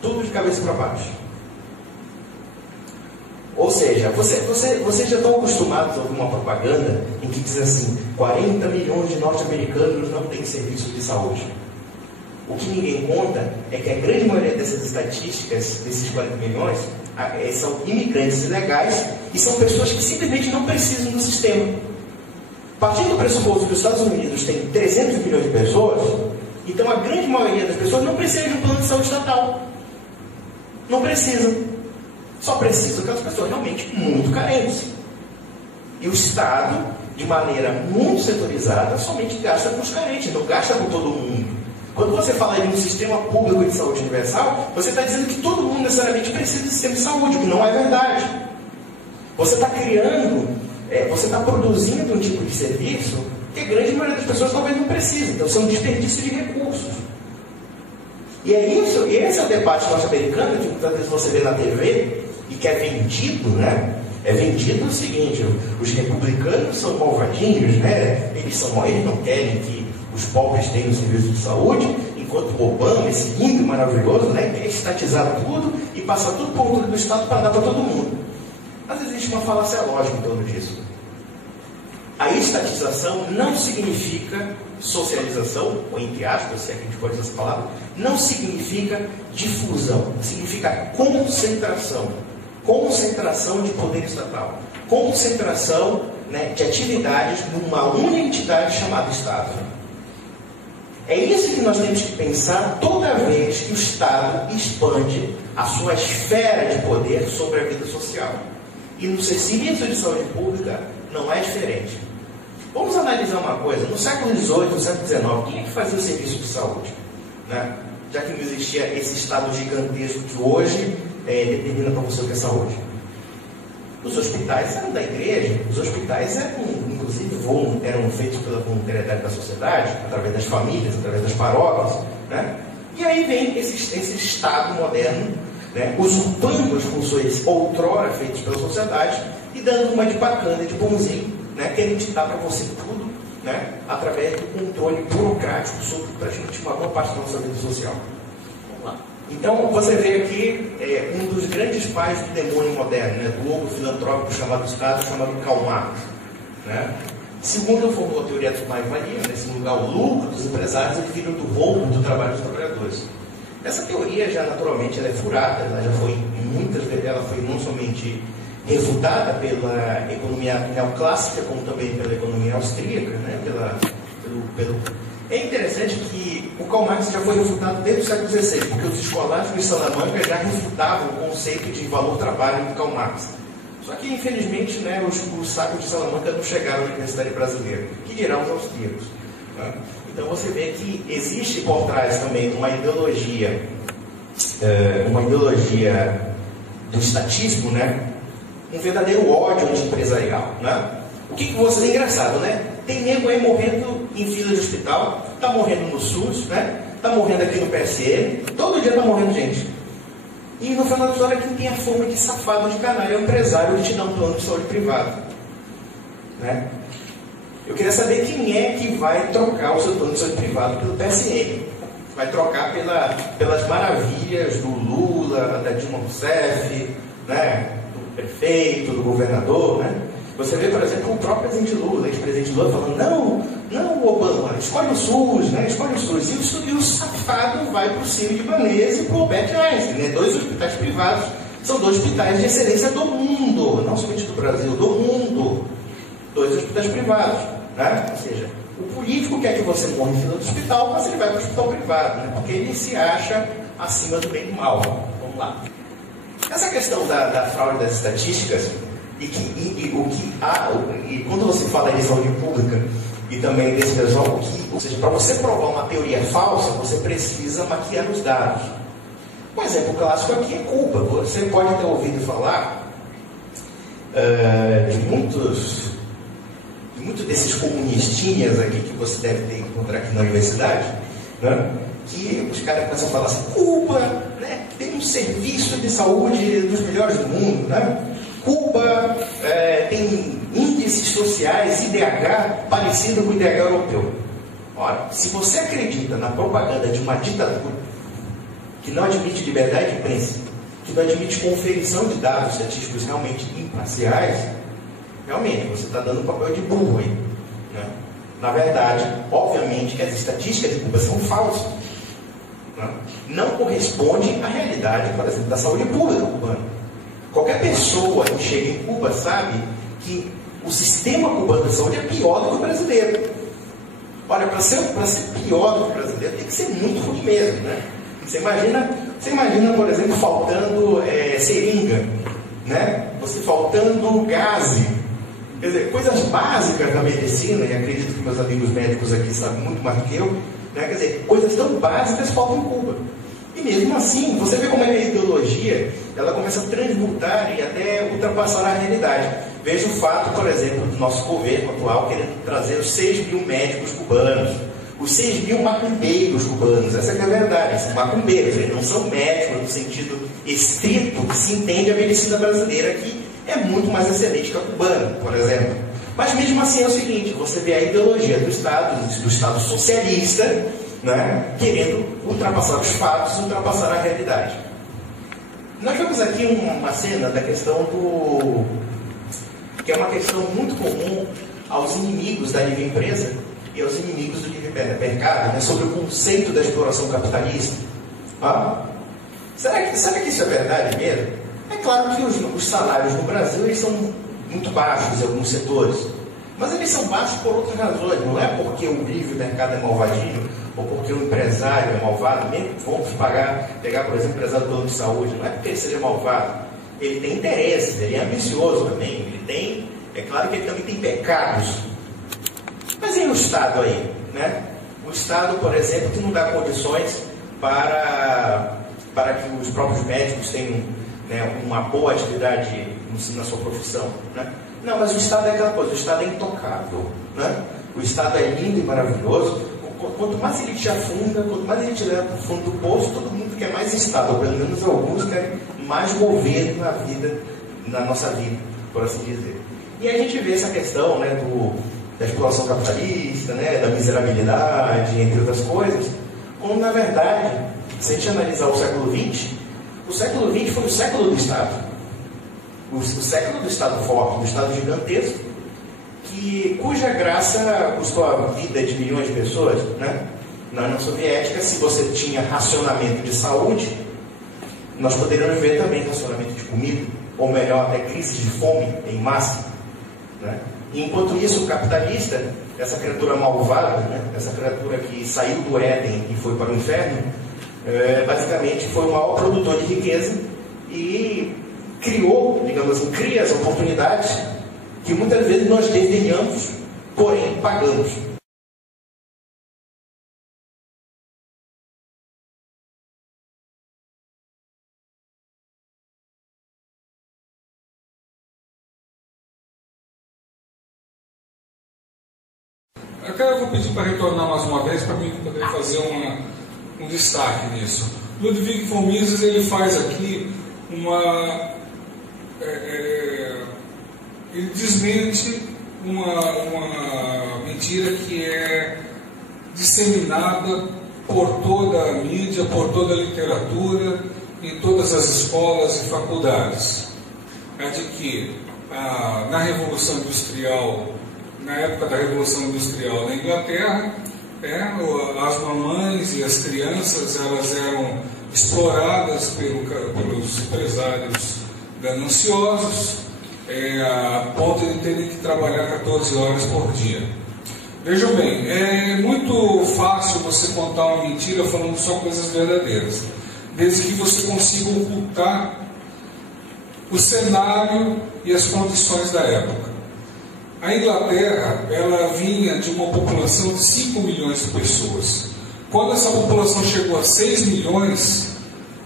Tudo de cabeça para baixo. Ou seja, vocês já estão acostumados a ouvir uma propaganda em que diz assim: 40 milhões de norte-americanos não têm serviço de saúde. O que ninguém conta é que a grande maioria dessas estatísticas, desses 40 milhões, são imigrantes ilegais e são pessoas que simplesmente não precisam do sistema. Partindo do pressuposto que os Estados Unidos têm 300 milhões de pessoas, então a grande maioria das pessoas não precisa de um plano de saúde estatal. Não precisam. Só precisam aquelas pessoas realmente muito carentes. E o Estado, de maneira muito setorizada, somente gasta com os carentes, não gasta com todo mundo. Quando você fala de um sistema público de saúde universal, você está dizendo que todo mundo necessariamente precisa de sistema de saúde, o que não é verdade. Você está criando, você está produzindo um tipo de serviço que a grande maioria das pessoas talvez não precise. Então, isso é um desperdício de recursos. E é isso, e esse é o debate norte-americano, que muitas vezes você vê na TV, e que é vendido, né? É vendido o seguinte: os republicanos são malvadinhos, né? Eles não querem que os pobres tenham um serviço de saúde, enquanto o Obama, esse lindo e maravilhoso, né, quer estatizar tudo e passar tudo para o controle do Estado para dar para todo mundo. Mas existe uma falácia lógica em torno disso. A estatização não significa socialização, ou entre aspas, se é que a gente pode usar essa palavra, não significa difusão, significa concentração. Concentração de poder estatal. Concentração, né, de atividades numa única entidade chamada Estado. É isso que nós temos que pensar toda vez que o Estado expande a sua esfera de poder sobre a vida social. E no serviço de saúde pública não é diferente. Vamos analisar uma coisa. No século XVIII, no século XIX, quem é que fazia o serviço de saúde? Né? Já que não existia esse Estado gigantesco que hoje determina para você o que é saúde. Os hospitais eram da igreja, os hospitais eram feitos pela voluntariedade da sociedade, através das famílias, através das paróquias, né? E aí vem esse Estado moderno, né, usurpando as funções outrora feitas pela sociedade e dando uma de bacana, de bonzinho, né, querendo te dar para você tudo, né, através do controle burocrático sobre praticamente uma boa parte da nossa vida social. Vamos lá. Então, você vê aqui um dos grandes pais do demônio moderno, né, do ogro filantrópico chamado Estado, chamado Karl Marx. Né? Segundo formou a teoria do mais-valia, nesse lugar, o lucro dos empresários é filho do roubo do trabalho dos trabalhadores. Essa teoria, já naturalmente, ela é furada, ela foi não somente refutada pela economia neoclássica, como também pela economia austríaca, né, É interessante que o Karl Marx já foi refutado desde o século XVI, porque os escolásticos de Salamanca já refutavam o conceito de valor-trabalho do Karl Marx. Só que, infelizmente, né, os sábios de Salamanca não chegaram à Universidade Brasileira, que dirão os austríacos. Né? Então você vê que existe por trás também uma ideologia do estatismo, né? Um verdadeiro ódio anti-empresarial. Né? O que você é engraçado, né? Tem nego aí morrendo em fila de hospital, está morrendo no SUS, né? Está morrendo aqui no PSL, todo dia está morrendo gente. E no final da história, quem tem a fama de safado, de canalha, é o empresário que te dá um plano de saúde privado. Né? Eu queria saber quem é que vai trocar o seu plano de saúde privado pelo PSN. Vai trocar pelas maravilhas do Lula, da Dilma Rousseff, né? Do prefeito, do governador, né? Você vê, por exemplo, o próprio presidente Lula, ex-presidente Lula, falando, não, Obama, escolhe o SUS, né? Escolhe o SUS. E o safado vai para o Sírio-Libanês e para o Albert Einstein, né? 2 hospitais privados, são 2 hospitais de excelência do mundo, não somente do Brasil, do mundo. 2 hospitais privados, né? Ou seja, o político quer que você morra em fila do hospital, mas ele vai para o hospital privado, né? Porque ele se acha acima do bem e do mal. Vamos lá. Essa questão da fraude das estatísticas, e quando você fala de saúde pública e também desse pessoal, ou seja, para você provar uma teoria falsa, você precisa maquiar os dados. Um exemplo clássico aqui é Cuba. Você pode ter ouvido falar de muitos desses comunistinhas aqui que você deve ter encontrado aqui na universidade, né? Que os caras começam a falar assim, Cuba, né, tem um serviço de saúde dos melhores do mundo, né? Cuba tem índices sociais, IDH, parecido com o IDH europeu. Ora, se você acredita na propaganda de uma ditadura que não admite liberdade de imprensa, que não admite conferição de dados estatísticos realmente imparciais, realmente você está dando um papel de burro aí. Né? Na verdade, obviamente que as estatísticas de Cuba são falsas. Né? Não correspondem à realidade, por exemplo, da saúde pública cubana. Qualquer pessoa que chega em Cuba sabe que o sistema cubano de saúde é pior do que o brasileiro. Olha, para ser pior do que o brasileiro, tem que ser muito ruim mesmo, né? Você imagina, por exemplo, faltando seringa, né? Você faltando gás. Quer dizer, coisas básicas da medicina, e acredito que meus amigos médicos aqui sabem muito mais do que eu, né? Quer dizer, coisas tão básicas faltam em Cuba. E mesmo assim, você vê como é que a ideologia ela começa a transmutar e até ultrapassar a realidade. Veja o fato, por exemplo, do nosso governo atual querendo trazer os 6 mil médicos cubanos, os 6 mil macumbeiros cubanos. Essa é a verdade, são macumbeiros, eles não são médicos no sentido estrito que se entende a medicina brasileira, que é muito mais excelente que a cubana, por exemplo. Mas mesmo assim é o seguinte, você vê a ideologia do Estado socialista, né, querendo ultrapassar os fatos, ultrapassar a realidade. Nós vemos aqui uma cena da questão que é uma questão muito comum aos inimigos da livre empresa e aos inimigos do livre mercado, né, sobre o conceito da exploração capitalista. Será que isso é verdade mesmo? É claro que os salários no Brasil eles são muito baixos em alguns setores, mas eles são baixos por outras razões. Não é porque o livre mercado é malvadinho, ou porque o empresário é malvado, mesmo vamos pegar, por exemplo, o empresário do plano de saúde, não é porque ele seja malvado, ele tem interesses, ele é ambicioso também, é claro que ele também tem pecados. Mas e o Estado aí? Né? O Estado, por exemplo, que não dá condições para que os próprios médicos tenham, né, uma boa atividade na sua profissão. Né? Não, mas o Estado é aquela coisa, o Estado é intocável. Né? O Estado é lindo e maravilhoso. Quanto mais ele te afunda, quanto mais ele te leva para o fundo do poço, todo mundo quer mais Estado, ou pelo menos alguns querem mais governo na nossa vida, por assim dizer. E a gente vê essa questão, né, da exploração capitalista, né, da miserabilidade, entre outras coisas, quando na verdade, se a gente analisar o século XX foi o século do Estado. O século do Estado forte, do Estado gigantesco, cuja graça custou a vida de milhões de pessoas. Né? Na União Soviética, se você tinha racionamento de saúde, nós poderíamos ver também racionamento de comida, ou melhor, até crise de fome em massa. Né? E enquanto isso, o capitalista, essa criatura malvada, né, essa criatura que saiu do Éden e foi para o inferno, basicamente foi o maior produtor de riqueza e criou, digamos assim, cria as oportunidades que muitas vezes nós desdenhamos, porém pagamos. Eu vou pedir para retornar mais uma vez para mim poder fazer um destaque nisso. Ludwig von Mises, ele faz aqui ele desmente uma mentira que é disseminada por toda a mídia, por toda a literatura, em todas as escolas e faculdades. É de que na Revolução Industrial, na época da Revolução Industrial na Inglaterra, as mamães e as crianças elas eram exploradas pelos empresários gananciosos, a ponto de terem que trabalhar 14 horas por dia. Vejam bem, é muito fácil você contar uma mentira falando só coisas verdadeiras, desde que você consiga ocultar o cenário e as condições da época. A Inglaterra, ela vinha de uma população de 5 milhões de pessoas. Quando essa população chegou a 6 milhões,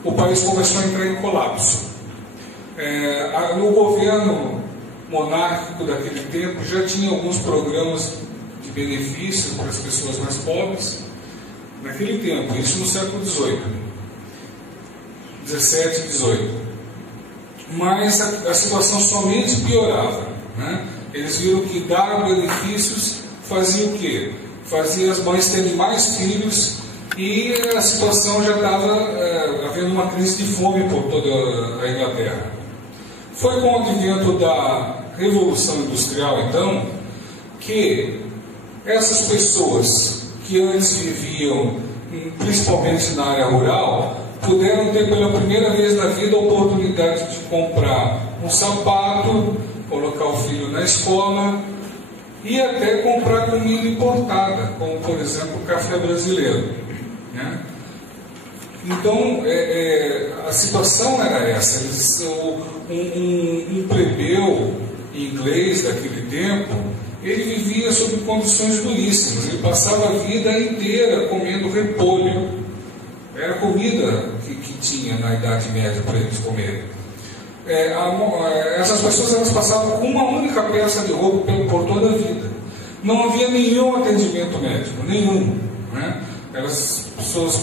o país começou a entrar em colapso. No governo monárquico daquele tempo, já tinha alguns programas de benefícios para as pessoas mais pobres. Naquele tempo, isso no século XVIII, 17 e 18. Mas a situação somente piorava, né? Eles viram que dar benefícios fazia o quê? Fazia as mães terem mais filhos e a situação já estava havendo uma crise de fome por toda a Inglaterra. Foi com o advento da Revolução Industrial, então, que essas pessoas que antes viviam, principalmente na área rural, puderam ter pela primeira vez na vida a oportunidade de comprar um sapato, colocar o filho na escola e até comprar comida importada, como por exemplo o café brasileiro, né? Então a situação era essa. Um plebeu inglês daquele tempo, ele vivia sob condições duríssimas, ele passava a vida inteira comendo repolho, era a comida que tinha na Idade Média para eles comerem. Essas pessoas elas passavam com uma única peça de roupa por toda a vida. Não havia nenhum atendimento médico, nenhum, né? As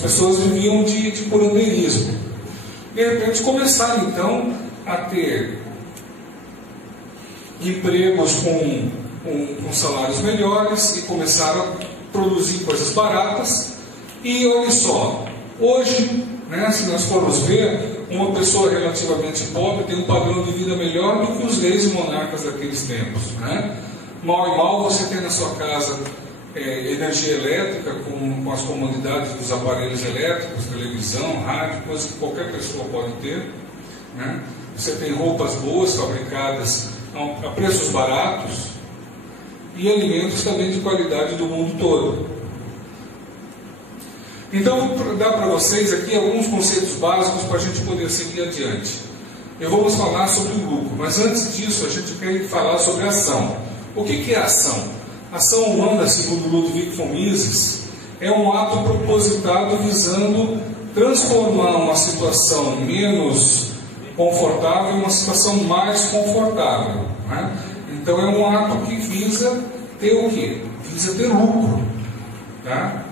pessoas viviam de curandeirismo. De repente começaram então a ter empregos com salários melhores e começaram a produzir coisas baratas. E olha só, hoje, né, se nós formos ver, uma pessoa relativamente pobre tem um padrão de vida melhor do que os reis e monarcas daqueles tempos, né? Mal e mal você tem na sua casa energia elétrica com as comodidades dos aparelhos elétricos, televisão, rádio, coisas que qualquer pessoa pode ter, né? Você tem roupas boas fabricadas a preços baratos e alimentos também de qualidade do mundo todo. Então, vou dar para vocês aqui alguns conceitos básicos para a gente poder seguir adiante. Eu vou falar sobre o lucro, mas antes disso a gente quer falar sobre a ação. O que é a ação? A ação humana, segundo Ludwig von Mises, é um ato propositado visando transformar uma situação menos confortável em uma situação mais confortável, né? Então é um ato que visa ter o quê? Visa ter lucro, tá?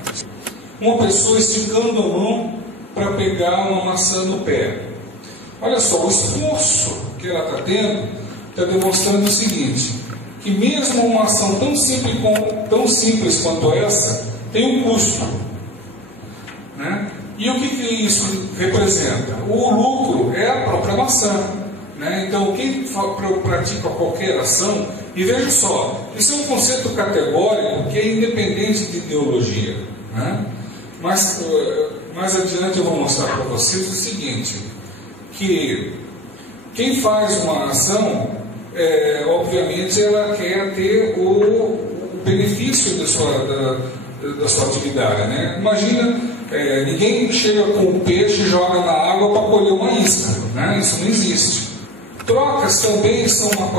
Uma pessoa esticando a mão para pegar uma maçã no pé. Olha só, o esforço que ela está tendo está demonstrando o seguinte, que mesmo uma ação tão simples quanto essa tem um custo, né? E o que isso representa? O lucro é a própria maçã, né? Então quem pratica qualquer ação, e veja só, isso é um conceito categórico que é independente de ideologia, né? Mas mais adiante eu vou mostrar para vocês o seguinte, que quem faz uma ação obviamente ela quer ter o benefício da sua atividade, né? Imagina, ninguém chega com um peixe e joga na água para colher uma isca, né? Isso não existe. Trocas também são uma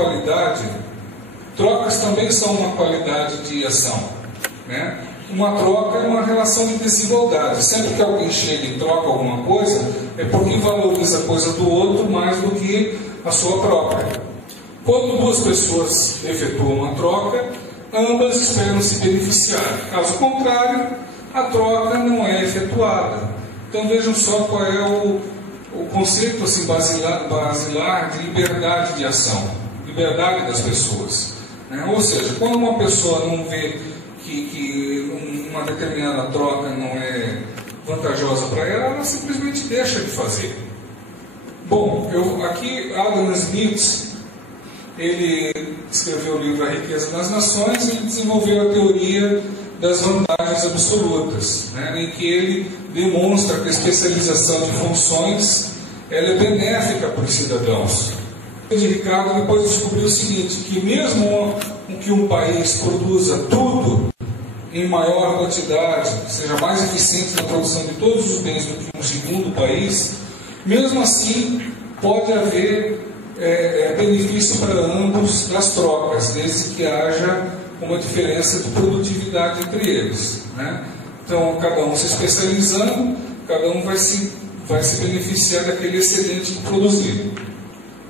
qualidade de ação, né? Uma troca é uma relação de desigualdade. Sempre que alguém chega e troca alguma coisa, é porque valoriza a coisa do outro mais do que a sua própria. Quando duas pessoas efetuam uma troca, ambas esperam se beneficiar. Caso contrário, a troca não é efetuada. Então vejam só qual é o conceito assim, basilar de liberdade de ação, liberdade das pessoas, né? Ou seja, quando uma pessoa não vê que uma determinada troca não é vantajosa para ela, ela simplesmente deixa de fazer. Bom, aqui Adam Smith, ele escreveu o livro A Riqueza das Nações e desenvolveu a teoria das vantagens absolutas, né, em que ele demonstra que a especialização de funções ela é benéfica para os cidadãos. O Ricardo depois descobriu o seguinte, que mesmo que um país produza tudo em maior quantidade, seja mais eficiente na produção de todos os bens do que um segundo país, mesmo assim pode haver benefício para ambos das trocas, desde que haja uma diferença de produtividade entre eles, né? Então, cada um se especializando, cada um vai se beneficiar daquele excedente produzido.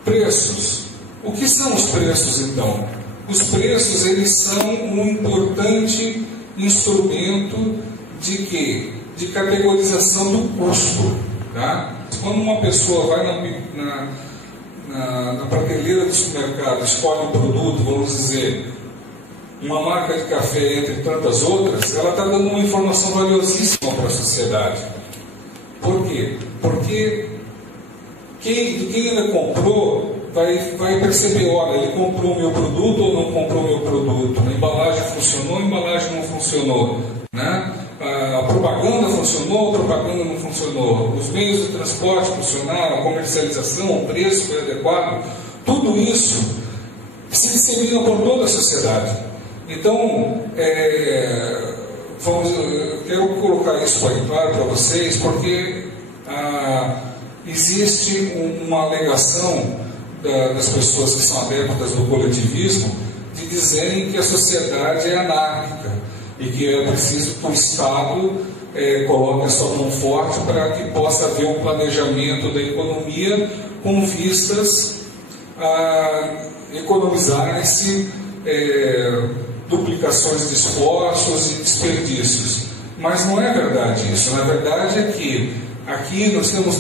Preços. O que são os preços, então? Os preços, eles são um importante instrumento de quê? De categorização do custo, tá? Quando uma pessoa vai na prateleira do supermercado, escolhe um produto, vamos dizer, uma marca de café entre tantas outras, ela está dando uma informação valiosíssima para a sociedade. Por quê? Porque quem ele comprou vai perceber, olha, ele comprou o meu produto ou não comprou o meu produto, a embalagem funcionou, a embalagem não funcionou, né? A propaganda funcionou, a propaganda não funcionou, os meios de transporte funcionaram, a comercialização, o preço foi adequado, tudo isso se dissemina por toda a sociedade. Então, eu quero colocar isso aí claro para vocês, porque existe uma alegação das pessoas que são adeptas do coletivismo de dizerem que a sociedade é anárquica e que é preciso que o Estado coloque a sua mão forte para que possa haver um planejamento da economia com vistas a economizar-se duplicações de esforços e desperdícios. Mas não é verdade isso. Na verdade é que aqui nós temos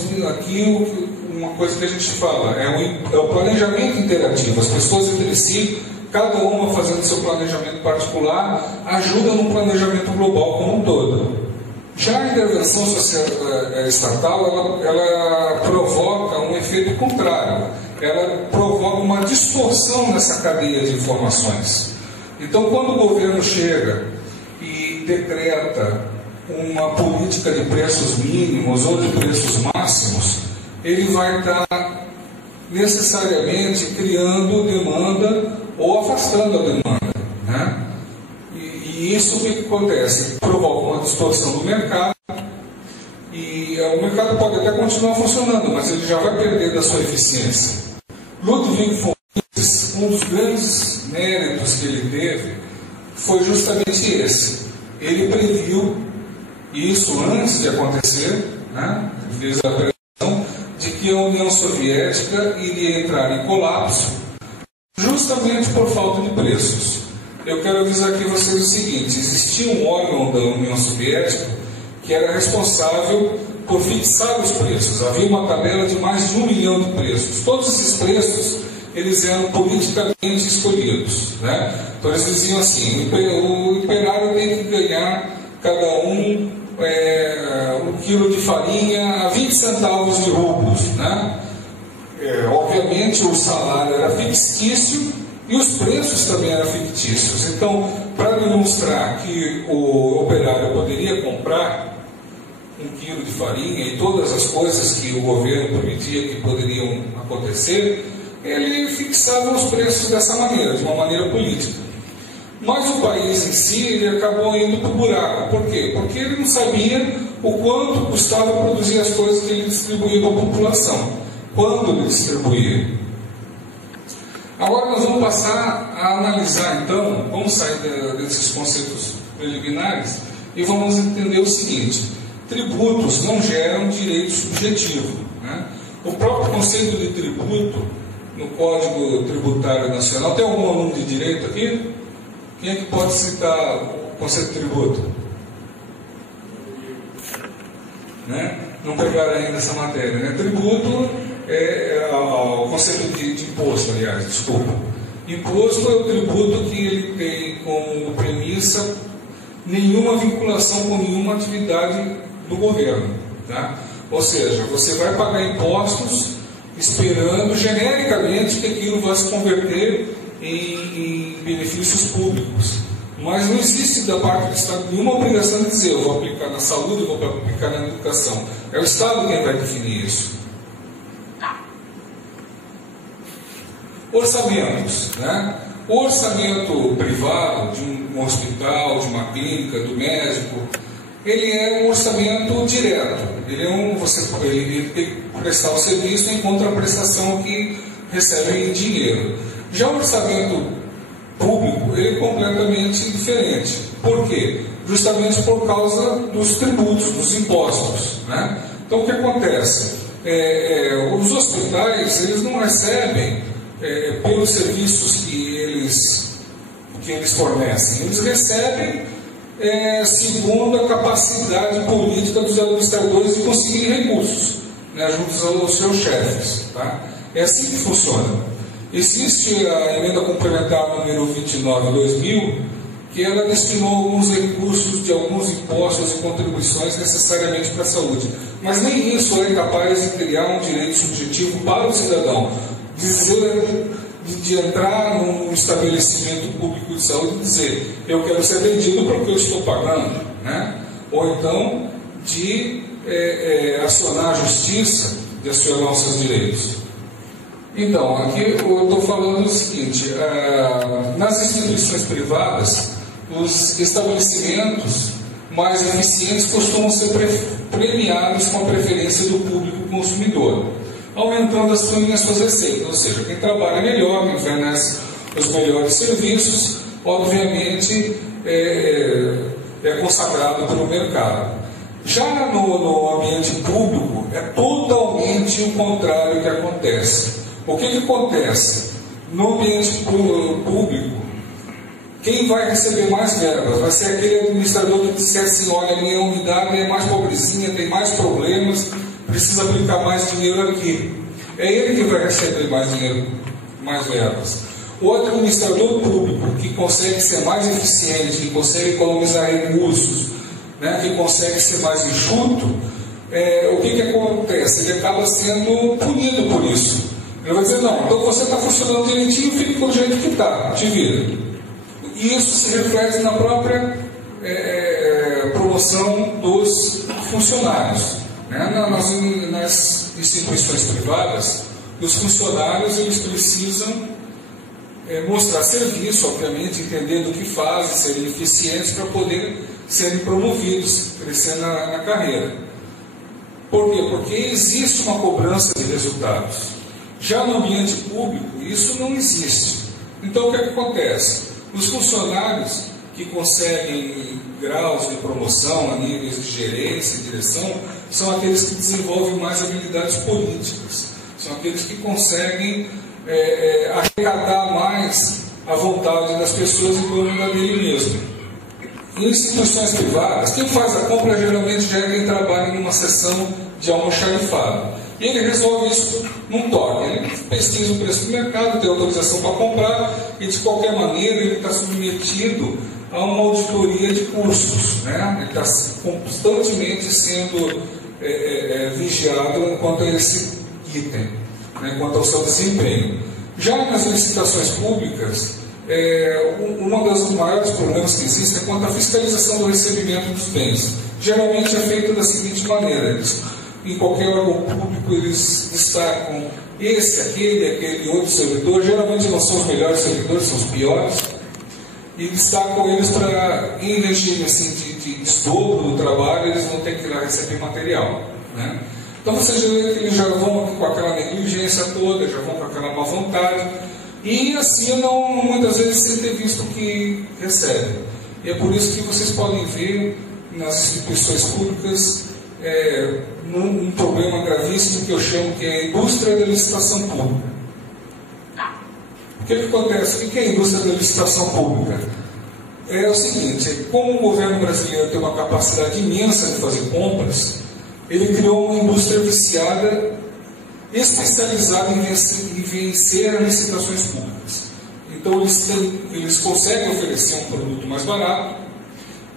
uma coisa que a gente fala, é o planejamento interativo. As pessoas entre si, cada uma fazendo seu planejamento particular, ajuda no planejamento global como um todo. Já a intervenção estatal, ela provoca um efeito contrário. Ela provoca uma distorção nessa cadeia de informações. Então, quando o governo chega e decreta uma política de preços mínimos ou de preços máximos, ele vai estar necessariamente criando demanda ou afastando a demanda, né? E isso o que acontece? Provoca uma distorção do mercado e o mercado pode até continuar funcionando, mas ele já vai perder da sua eficiência. Ludwig von Mises, um dos grandes méritos que ele teve foi justamente esse. Ele previu isso antes de acontecer, né? Ele fez a previsão de que a União Soviética iria entrar em colapso justamente por falta de preços. Eu quero avisar aqui vocês o seguinte: existia um órgão da União Soviética que era responsável por fixar os preços. Havia uma tabela de mais de 1 milhão de preços. Todos esses preços, eles eram politicamente escolhidos, né? Então eles diziam assim: o operário tem que ganhar cada um 1 quilo de farinha a 20 centavos de rublos, né? Obviamente o salário era fictício e os preços também eram fictícios. Então, para demonstrar que o operário poderia comprar 1 quilo de farinha e todas as coisas que o governo permitia que poderiam acontecer, ele fixava os preços dessa maneira, de uma maneira política. Mas o país em si, ele acabou indo para o buraco. Por quê? Porque ele não sabia o quanto custava produzir as coisas que ele distribuía para a população, quando ele distribuía. Agora nós vamos passar a analisar, então, vamos sair desses conceitos preliminares e vamos entender o seguinte: tributos não geram direito subjetivo, né? O próprio conceito de tributo, no Código Tributário Nacional, tem algum aluno de direito aqui? Quem é que pode citar o conceito de tributo? Né? Não pegaram ainda essa matéria, né? Tributo é o conceito de imposto, aliás, desculpa. Imposto é o tributo que ele tem como premissa nenhuma vinculação com nenhuma atividade do governo, tá? Ou seja, você vai pagar impostos esperando genericamente que aquilo vai se converter em benefícios públicos. Mas não existe da parte do Estado nenhuma obrigação de dizer: eu vou aplicar na saúde, eu vou aplicar na educação. É o Estado quem vai definir isso. Orçamentos, né? O orçamento privado de um hospital, de uma clínica, do médico, ele é um orçamento direto. Ele tem que prestar o serviço em contraprestação que recebe em dinheiro. Já o orçamento público, ele é completamente diferente. Por quê? Justamente por causa dos tributos, dos impostos, né? Então o que acontece? Os hospitais, eles não recebem pelos serviços que eles fornecem. Eles recebem segundo a capacidade política dos administradores de conseguir recursos, né, juntos aos seus chefes, tá? É assim que funciona. Existe a emenda complementar número 29/2000, que ela destinou alguns recursos de alguns impostos e contribuições necessariamente para a saúde. Mas nem isso é capaz de criar um direito subjetivo para o cidadão. De entrar num estabelecimento público de saúde e dizer: eu quero ser atendido porque eu estou pagando, né? Ou então de acionar a justiça, de acionar os seus direitos. Então, aqui eu estou falando o seguinte: nas instituições privadas, os estabelecimentos mais eficientes costumam ser premiados com a preferência do público consumidor, aumentando assim as suas receitas. Ou seja, quem trabalha melhor, quem fornece os melhores serviços, obviamente é consagrado pelo mercado. Já no ambiente público, é totalmente o contrário que acontece. O que acontece? No ambiente público, quem vai receber mais verbas vai ser aquele administrador que disser assim: olha, minha unidade é mais pobrezinha, tem mais problemas, precisa aplicar mais dinheiro aqui. É ele que vai receber mais dinheiro, mais verbas. O administrador público que consegue ser mais eficiente, que consegue economizar recursos, né, que consegue ser mais enxuto, o que acontece? Ele acaba sendo punido por isso. Ele vai dizer: não, então você está funcionando direitinho, fique do jeito que está, te vira. E isso se reflete na própria promoção dos funcionários. Nas instituições privadas, os funcionários eles precisam mostrar serviço, obviamente, entendendo o que fazem, serem eficientes para poder serem promovidos, crescer na carreira. Por quê? Porque existe uma cobrança de resultados. Já no ambiente público, isso não existe. Então, o que acontece? Os funcionários que conseguem graus de promoção a níveis de gerência e direção são aqueles que desenvolvem mais habilidades políticas, são aqueles que conseguem arrecadar mais a vontade das pessoas em torno da dele mesmo. Em instituições privadas, quem faz a compra geralmente já é quem trabalha numa seção de almoxarifado. E ele resolve isso num toque. Ele pesquisa o preço do mercado, tem autorização para comprar e, de qualquer maneira, ele está submetido a uma auditoria de custos, né? Ele está constantemente sendo vigiado quanto a esse item, né? Quanto ao seu desempenho. Já nas licitações públicas, um dos maiores problemas que existe é quanto à fiscalização do recebimento dos bens. Geralmente é feito da seguinte maneira: em qualquer órgão público eles destacam esse, aquele outro servidor, geralmente não são os melhores servidores, são os piores, e destacam eles para, em regime assim, de desdobro do trabalho, eles não têm que ir lá receber material, né? Então você já vê que eles já vão com aquela negligência toda, já vão com aquela má vontade, e assim não, muitas vezes sem ter visto o que recebem. E é por isso que vocês podem ver nas instituições públicas um problema gravíssimo que eu chamo que é a indústria da licitação pública. O que acontece? O que é a indústria da licitação pública? É o seguinte, como o governo brasileiro tem uma capacidade imensa de fazer compras, ele criou uma indústria viciada, especializada em vencer as licitações públicas. Então eles conseguem oferecer um produto mais barato,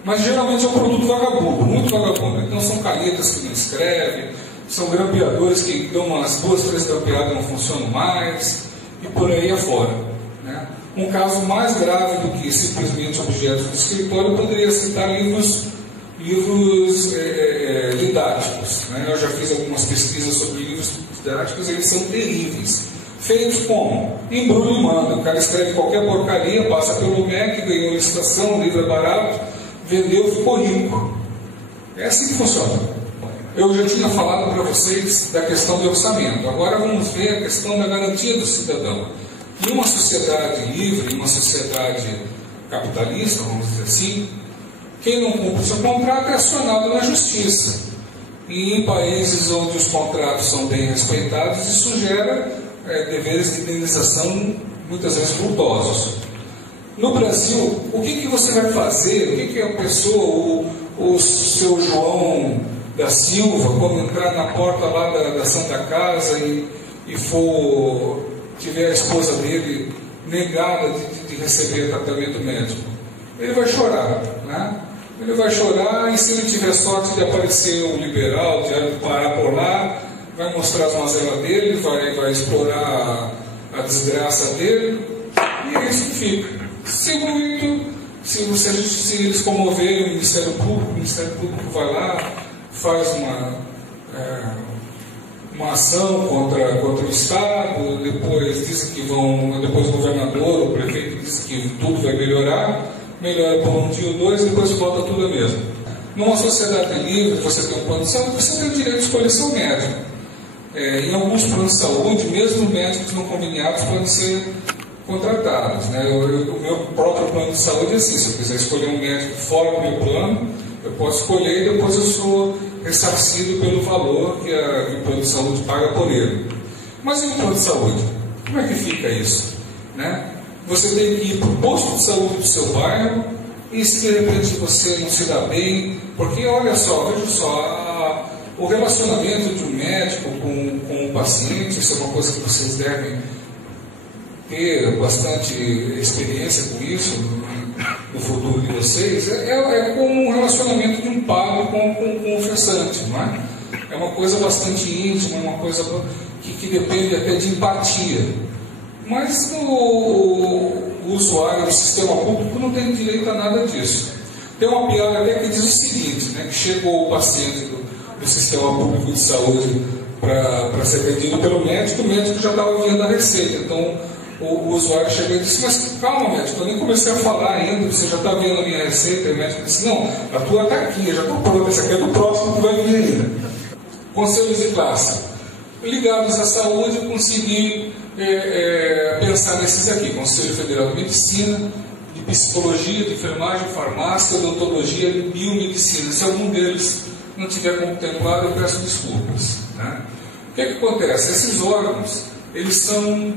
mas geralmente é um produto vagabundo, muito vagabundo. Então são canetas que não escrevem, são grampeadores que dão umas 2, 3 grampeadas e não funcionam mais, e por aí afora, né? Um caso mais grave do que simplesmente objetos de escritório, eu poderia citar livros didáticos, né? Eu já fiz algumas pesquisas sobre livros didáticos, eles são terríveis. Feitos como? Embrulho e manda. O cara escreve qualquer porcaria, passa pelo MEC, ganhou licitação, o livro é barato, vendeu, ficou rico. É assim que funciona. Eu já tinha falado para vocês da questão do orçamento. Agora vamos ver a questão da garantia do cidadão. Em uma sociedade livre, em uma sociedade capitalista, vamos dizer assim, quem não cumpre o seu contrato é acionado na justiça. E em países onde os contratos são bem respeitados, isso gera deveres de indenização muitas vezes vultosos. No Brasil, o que você vai fazer? O que a pessoa, o seu João da Silva, quando entrar na porta lá da Santa Casa e tiver a esposa dele negada de receber tratamento médico? Ele vai chorar, né? Ele vai chorar, e se ele tiver sorte de aparecer um liberal, de parar por lá, vai mostrar as mazelas dele, vai explorar a desgraça dele, e é isso que fica. Se eles comoverem o Ministério Público vai lá, faz uma ação contra o Estado, depois o governador, o prefeito diz que tudo vai melhora por um dia ou dois, depois volta tudo a mesmo. Numa sociedade livre, você tem um plano de saúde, você tem o direito de escolher seu médico. Em alguns planos de saúde, mesmo médicos não conveniados podem ser contratados, né? O meu próprio plano de saúde é assim: se eu quiser escolher um médico fora do meu plano, eu posso escolher e depois eu sou ressarcido pelo valor que o plano de saúde paga por ele. Mas e o plano de saúde? Como é que fica isso, né? Você tem que ir para o posto de saúde do seu bairro, e se de repente você não se dá bem, porque olha só, veja só, o relacionamento de um médico com um paciente, isso é uma coisa que vocês devem ter bastante experiência com isso no futuro de vocês, é como um relacionamento de um padre com um ofertante, não é? É uma coisa bastante íntima, uma coisa que depende até de empatia. Mas o usuário do sistema público não tem direito a nada disso. Tem uma piada até que diz o seguinte, né, que chegou o paciente do sistema público de saúde para ser atendido pelo médico, o médico já estava vendo a receita. Então o usuário chegou e disse: mas calma, médico, eu nem comecei a falar ainda, você já está vendo a minha receita. E o médico disse: não, a tua está aqui, já está pronta, essa aqui é do próximo que vai vir ainda. Conselhos de classe ligados à saúde, eu consegui pensar nesses aqui: Conselho Federal de Medicina, de Psicologia, de Enfermagem, Farmácia, Odontologia e Biomedicina. Se algum deles não tiver contemplado, eu peço desculpas, né? O que acontece? Esses órgãos, eles são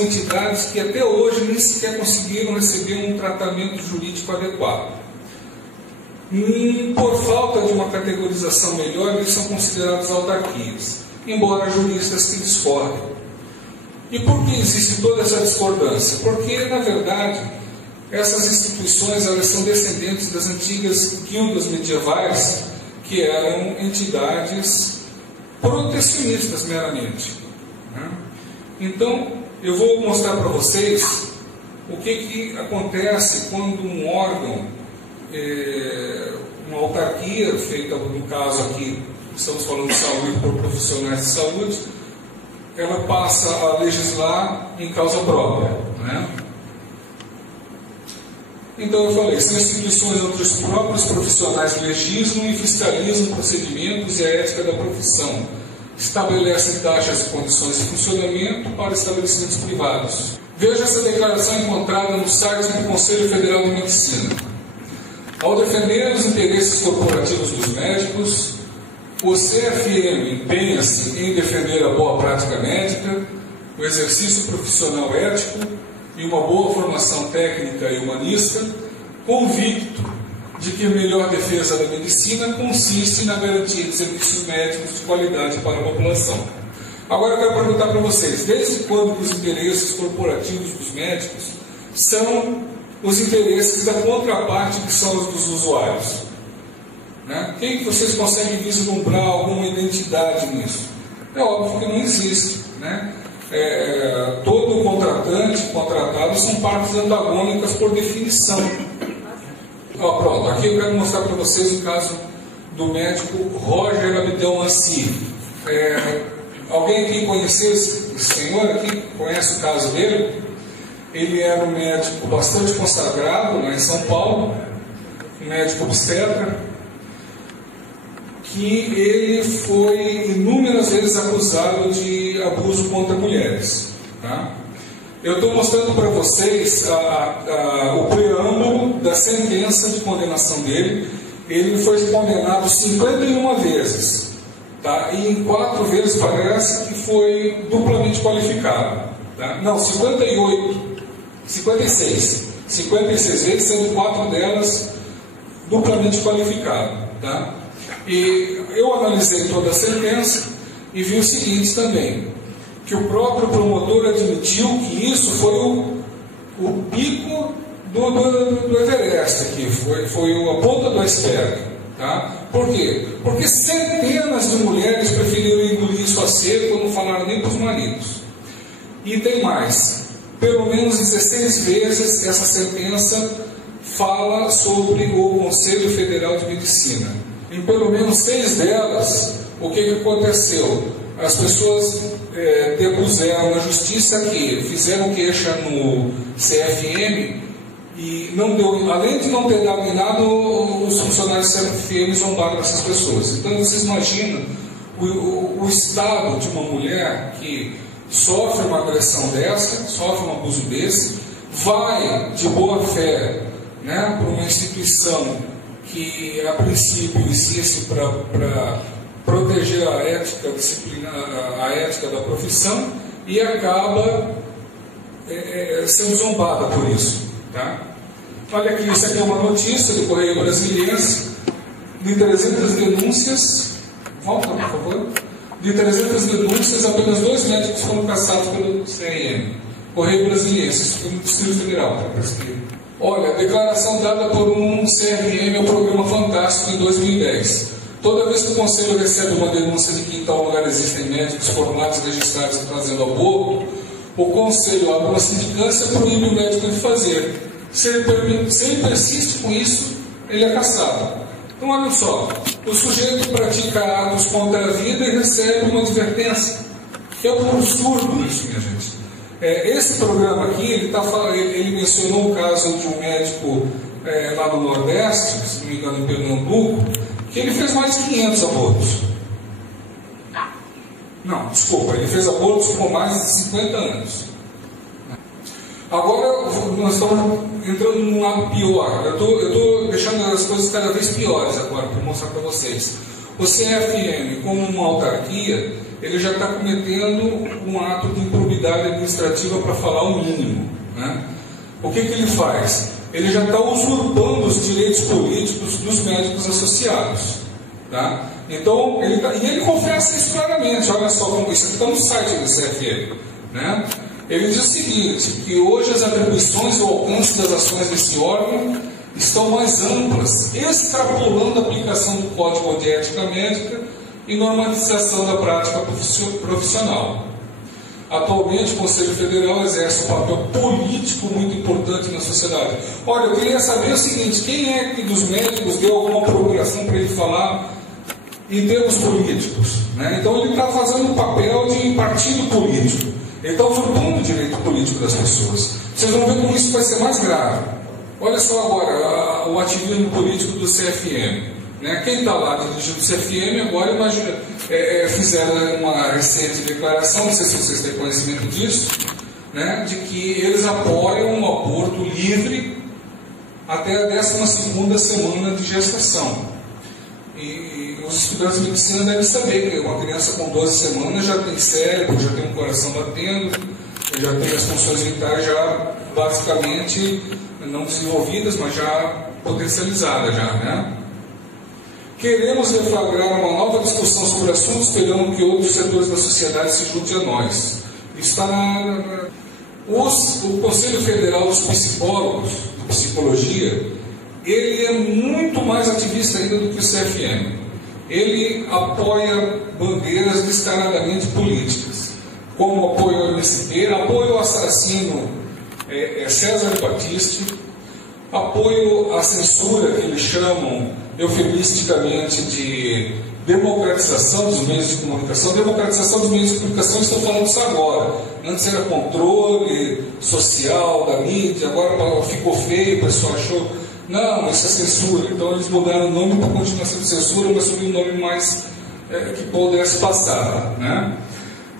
entidades que até hoje nem sequer conseguiram receber um tratamento jurídico adequado. Por falta de uma categorização melhor, eles são considerados autarquias, embora juristas que discordem. E por que existe toda essa discordância? Porque, na verdade, essas instituições elas são descendentes das antigas guildas medievais, que eram entidades protecionistas meramente, né? Então, eu vou mostrar para vocês o que acontece quando um órgão, uma autarquia feita, no caso aqui, estamos falando de saúde por profissionais de saúde, ela passa a legislar em causa própria, né? Então eu falei, são instituições onde os próprios profissionais legislam e fiscalizam procedimentos e a ética da profissão, estabelecem taxas e condições de funcionamento para estabelecimentos privados. Veja essa declaração encontrada no site do Conselho Federal de Medicina. Ao defender os interesses corporativos dos médicos, o CFM empenha-se em defender a boa prática médica, o exercício profissional ético e uma boa formação técnica e humanista, convicto de que a melhor defesa da medicina consiste na garantia de serviços médicos de qualidade para a população. Agora eu quero perguntar para vocês, desde quando os interesses corporativos dos médicos são os interesses da contraparte que são os dos usuários? Né? Quem que vocês conseguem vislumbrar alguma identidade nisso? É óbvio que não existe, né? Todo contratante e contratado são partes antagônicas por definição. Pronto, aqui eu quero mostrar para vocês o caso do médico Roger Abdel Mansi. Alguém aqui conheceu esse senhor aqui? Conhece o caso dele? Ele era um médico bastante consagrado lá em São Paulo, um médico obstetra, que ele foi inúmeras vezes acusado de abuso contra mulheres. Tá? Eu estou mostrando para vocês o preâmbulo da sentença de condenação dele. Ele foi condenado 51 vezes. Tá? E em 4 vezes parece que foi duplamente qualificado. Tá? Não, 56 vezes, sendo 4 delas duplamente qualificado. Tá? E eu analisei toda a sentença e vi o seguinte também, que o próprio promotor admitiu que isso foi o pico do Everest aqui, foi a ponta do iceberg. Tá? Por quê? Porque centenas de mulheres preferiram engolir isso a seco, não falaram nem para os maridos. E tem mais, pelo menos 16 vezes essa sentença fala sobre o Conselho Federal de Medicina. Em pelo menos 6 delas, o que aconteceu? As pessoas depuseram na justiça que fizeram queixa no CFM e não deu, além de não ter dado em nada, os funcionários do CFM zombaram essas pessoas. Então vocês imaginam o estado de uma mulher que sofre uma agressão dessa, sofre um abuso desse, vai de boa fé, né, para uma instituição que a princípio existe para proteger a ética, a ética da profissão, e acaba sendo zombada por isso. Tá? Olha aqui, isso aqui é uma notícia do Correio Brasiliense, de 300 denúncias, volta por favor, de 300 denúncias, apenas 2 médicos foram caçados pelo CRM. Correio Brasiliense, isso foi no Distrito Federal, para prescrever. Olha, a declaração dada por um CRM é um programa fantástico em 2010. Toda vez que o Conselho recebe uma denúncia de que em tal lugar existem médicos formados e registrados fazendo aborto, o Conselho abre uma sindicância e proíbe o médico de fazer. Se ele persiste com isso, ele é caçado. Então, olha só, o sujeito pratica atos contra a vida e recebe uma advertência. Que é um absurdo isso, minha gente. Esse programa aqui, ele mencionou o caso de um médico lá no Nordeste, se não me engano em Pernambuco, que ele fez mais de 500 abortos. Não, desculpa, ele fez abortos por mais de 50 anos. Agora nós estamos entrando num lado pior. Eu estou deixando as coisas cada vez piores agora para mostrar para vocês. O CFM, como uma autarquia, ele já está cometendo um ato de improbidade administrativa, para falar o mínimo. Né? O que ele faz? Ele já está usurpando os direitos políticos dos médicos associados. Tá? Então, ele confessa isso claramente. Olha só como isso está no site do CFM. Né? Ele diz o seguinte, que hoje as atribuições e o alcance das ações desse órgão estão mais amplas, extrapolando a aplicação do Código de Ética Médica e normalização da prática profissional. Atualmente, o Conselho Federal exerce um papel político muito importante na sociedade. Olha, eu queria saber o seguinte, quem é que dos médicos deu alguma procuração para ele falar em termos políticos, né? Então ele está fazendo o papel de partido político, ele está usurpando o direito político das pessoas. Vocês vão ver como isso vai ser mais grave. Olha só agora o ativismo político do CFM, né? Quem está lá dirigindo o CFM agora, imagina, fizeram uma recente declaração, não sei se vocês têm conhecimento disso, né? De que eles apoiam o aborto livre até a 12ª semana de gestação. E os estudantes de medicina devem saber que uma criança com 12 semanas já tem cérebro, já tem um coração batendo, já tem as funções vitais já basicamente não desenvolvidas, mas já potencializadas já, né? Queremos deflagrar uma nova discussão sobre o assunto, esperando que outros setores da sociedade se juntem a nós. Está o Conselho Federal dos Psicólogos, de Psicologia, ele é muito mais ativista ainda do que o CFM. Ele apoia bandeiras descaradamente políticas, como apoio ao MST, apoio ao assassino César Battisti, apoio à censura, que eles chamam eufemisticamente de democratização dos meios de comunicação. Democratização dos meios de comunicação, estou falando isso agora. Antes era controle social da mídia, agora ficou feio, o pessoal achou, não, isso é censura. Então eles mudaram o nome para continuar sendo censura, mas subiu um nome mais que pudesse passar, né?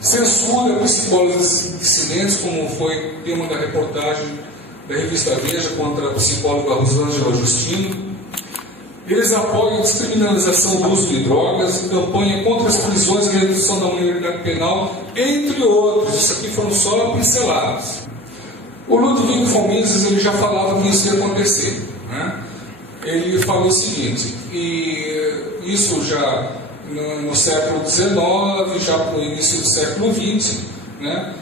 Censura psicólogos dissidentes, como foi tema da reportagem da revista Veja contra a psicóloga Rosângela Justino. Eles apoiam a descriminalização do uso de drogas e campanha contra as prisões e redução da maioridade penal, entre outros. Isso aqui foram só pincelados. O Ludwig von Mises, ele já falava que isso ia acontecer, né? Ele falou o seguinte, e isso já no século XIX, já no início do século XX, né?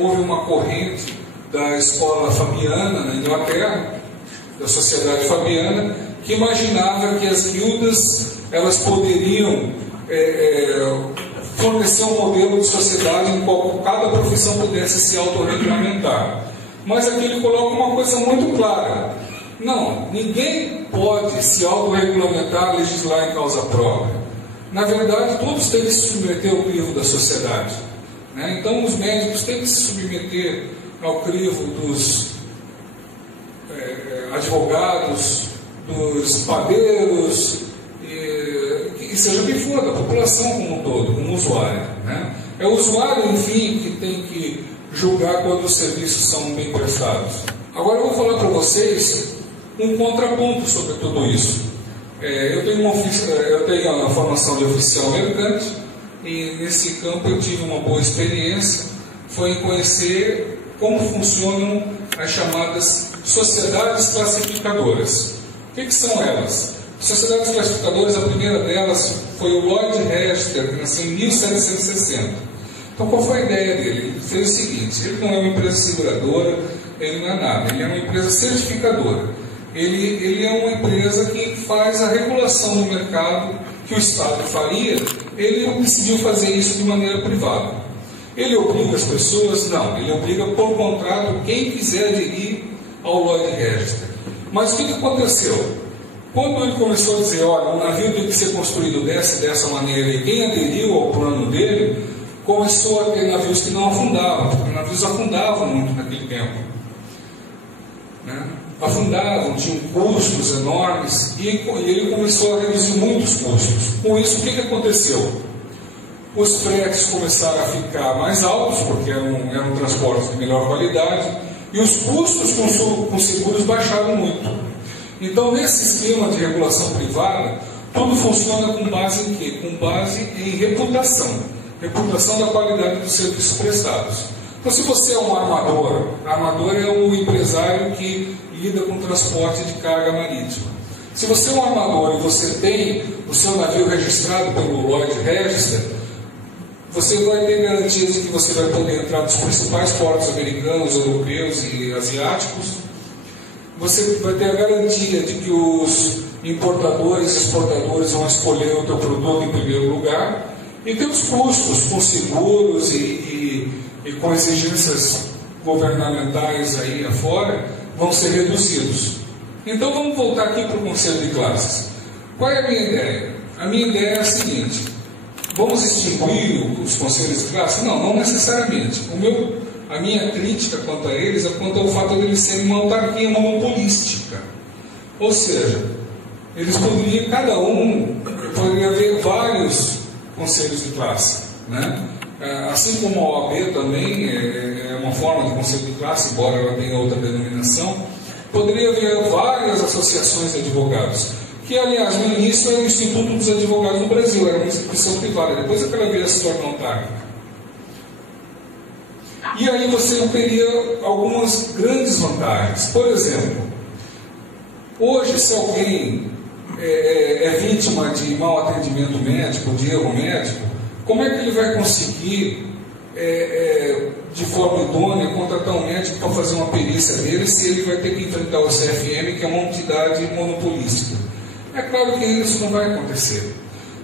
Houve uma corrente da escola fabiana na Inglaterra, da sociedade fabiana, que imaginava que as guildas elas poderiam fornecer um modelo de sociedade em qual cada profissão pudesse se autorregulamentar. Mas aqui ele coloca uma coisa muito clara: não, ninguém pode se autorregulamentar, legislar em causa própria. Na verdade, todos têm que se submeter ao crivo da sociedade, né? Então os médicos têm que se submeter ao crivo dos advogados, dos padeiros, e seja quem for, da população como um todo, como usuário, né? É o usuário, enfim, que tem que julgar quando os serviços são bem prestados. Agora eu vou falar para vocês um contraponto sobre tudo isso. Eu tenho a formação de oficial mercante, e nesse campo eu tive uma boa experiência, foi em conhecer como funcionam as chamadas sociedades classificadoras. O que são elas? Sociedades classificadoras, a primeira delas foi o Lloyd Register, que nasceu em 1760. Então qual foi a ideia dele? Ele fez o seguinte: ele não é uma empresa seguradora, ele não é nada, ele é uma empresa certificadora. Ele é uma empresa que faz a regulação do mercado que o Estado faria. Ele decidiu fazer isso de maneira privada. Ele obriga as pessoas? Não, ele obriga por contrato quem quiser aderir ao Lloyd Register. Mas o que aconteceu? Quando ele começou a dizer, olha, um navio tem que ser construído dessa maneira, e quem aderiu ao plano dele, começou a ter navios que não afundavam, porque navios afundavam muito naquele tempo, né? Afundavam, tinham custos enormes, e ele começou a reduzir muitos custos. Com isso, o que aconteceu? Os fretes começaram a ficar mais altos, porque eram transportes de melhor qualidade, e os custos com seguros baixaram muito. Então, nesse esquema de regulação privada, tudo funciona com base em quê? Com base em reputação. Reputação da qualidade dos serviços prestados. Então, se você é um armador é o empresário que lida com transporte de carga marítima. Se você é um armador e você tem o seu navio registrado pelo Lloyd Register, você vai ter garantias de que você vai poder entrar nos principais portos americanos, europeus e asiáticos. Você vai ter a garantia de que os importadores e exportadores vão escolher o teu produto em primeiro lugar. E tem os custos com seguros e com exigências governamentais aí afora vão ser reduzidos. Então vamos voltar aqui para o conselho de classes. Qual é a minha ideia? A minha ideia é a seguinte: vamos extinguir os conselhos de classe? Não, não necessariamente. A minha crítica quanto a eles é quanto ao fato de eles serem uma autarquia monopolística. Ou seja, eles poderiam, cada um, poderia haver vários conselhos de classe, né? Assim como a OAB também é uma forma de conselho de classe, embora ela tenha outra denominação, poderia haver várias associações de advogados, que, aliás, no início era o Instituto dos Advogados do Brasil, era uma instituição privada, depois é que ela veio a se tornar autárquica. E aí você teria algumas grandes vantagens. Por exemplo, hoje, se alguém é vítima de mau atendimento médico, de erro médico, como é que ele vai conseguir, de forma idônea, contratar um médico para fazer uma perícia dele, se ele vai ter que enfrentar o CFM, que é uma entidade monopolística? É claro que isso não vai acontecer.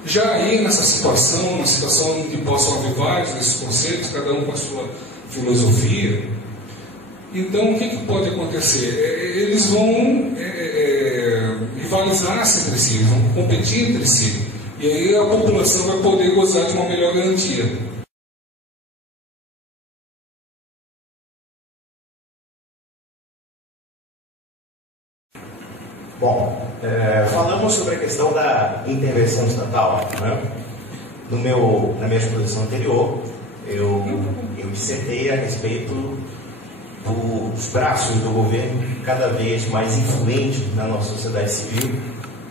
Já aí, nessa situação, uma situação em que possam haver vários desses conceitos, cada um com a sua filosofia, então o que pode acontecer? Eles vão rivalizar-se entre si, vão competir entre si, e aí a população vai poder gozar de uma melhor garantia. Bom, falamos sobre a questão da intervenção estatal, né? Na minha exposição anterior, eu dissertei a respeito dos braços do governo cada vez mais influentes na nossa sociedade civil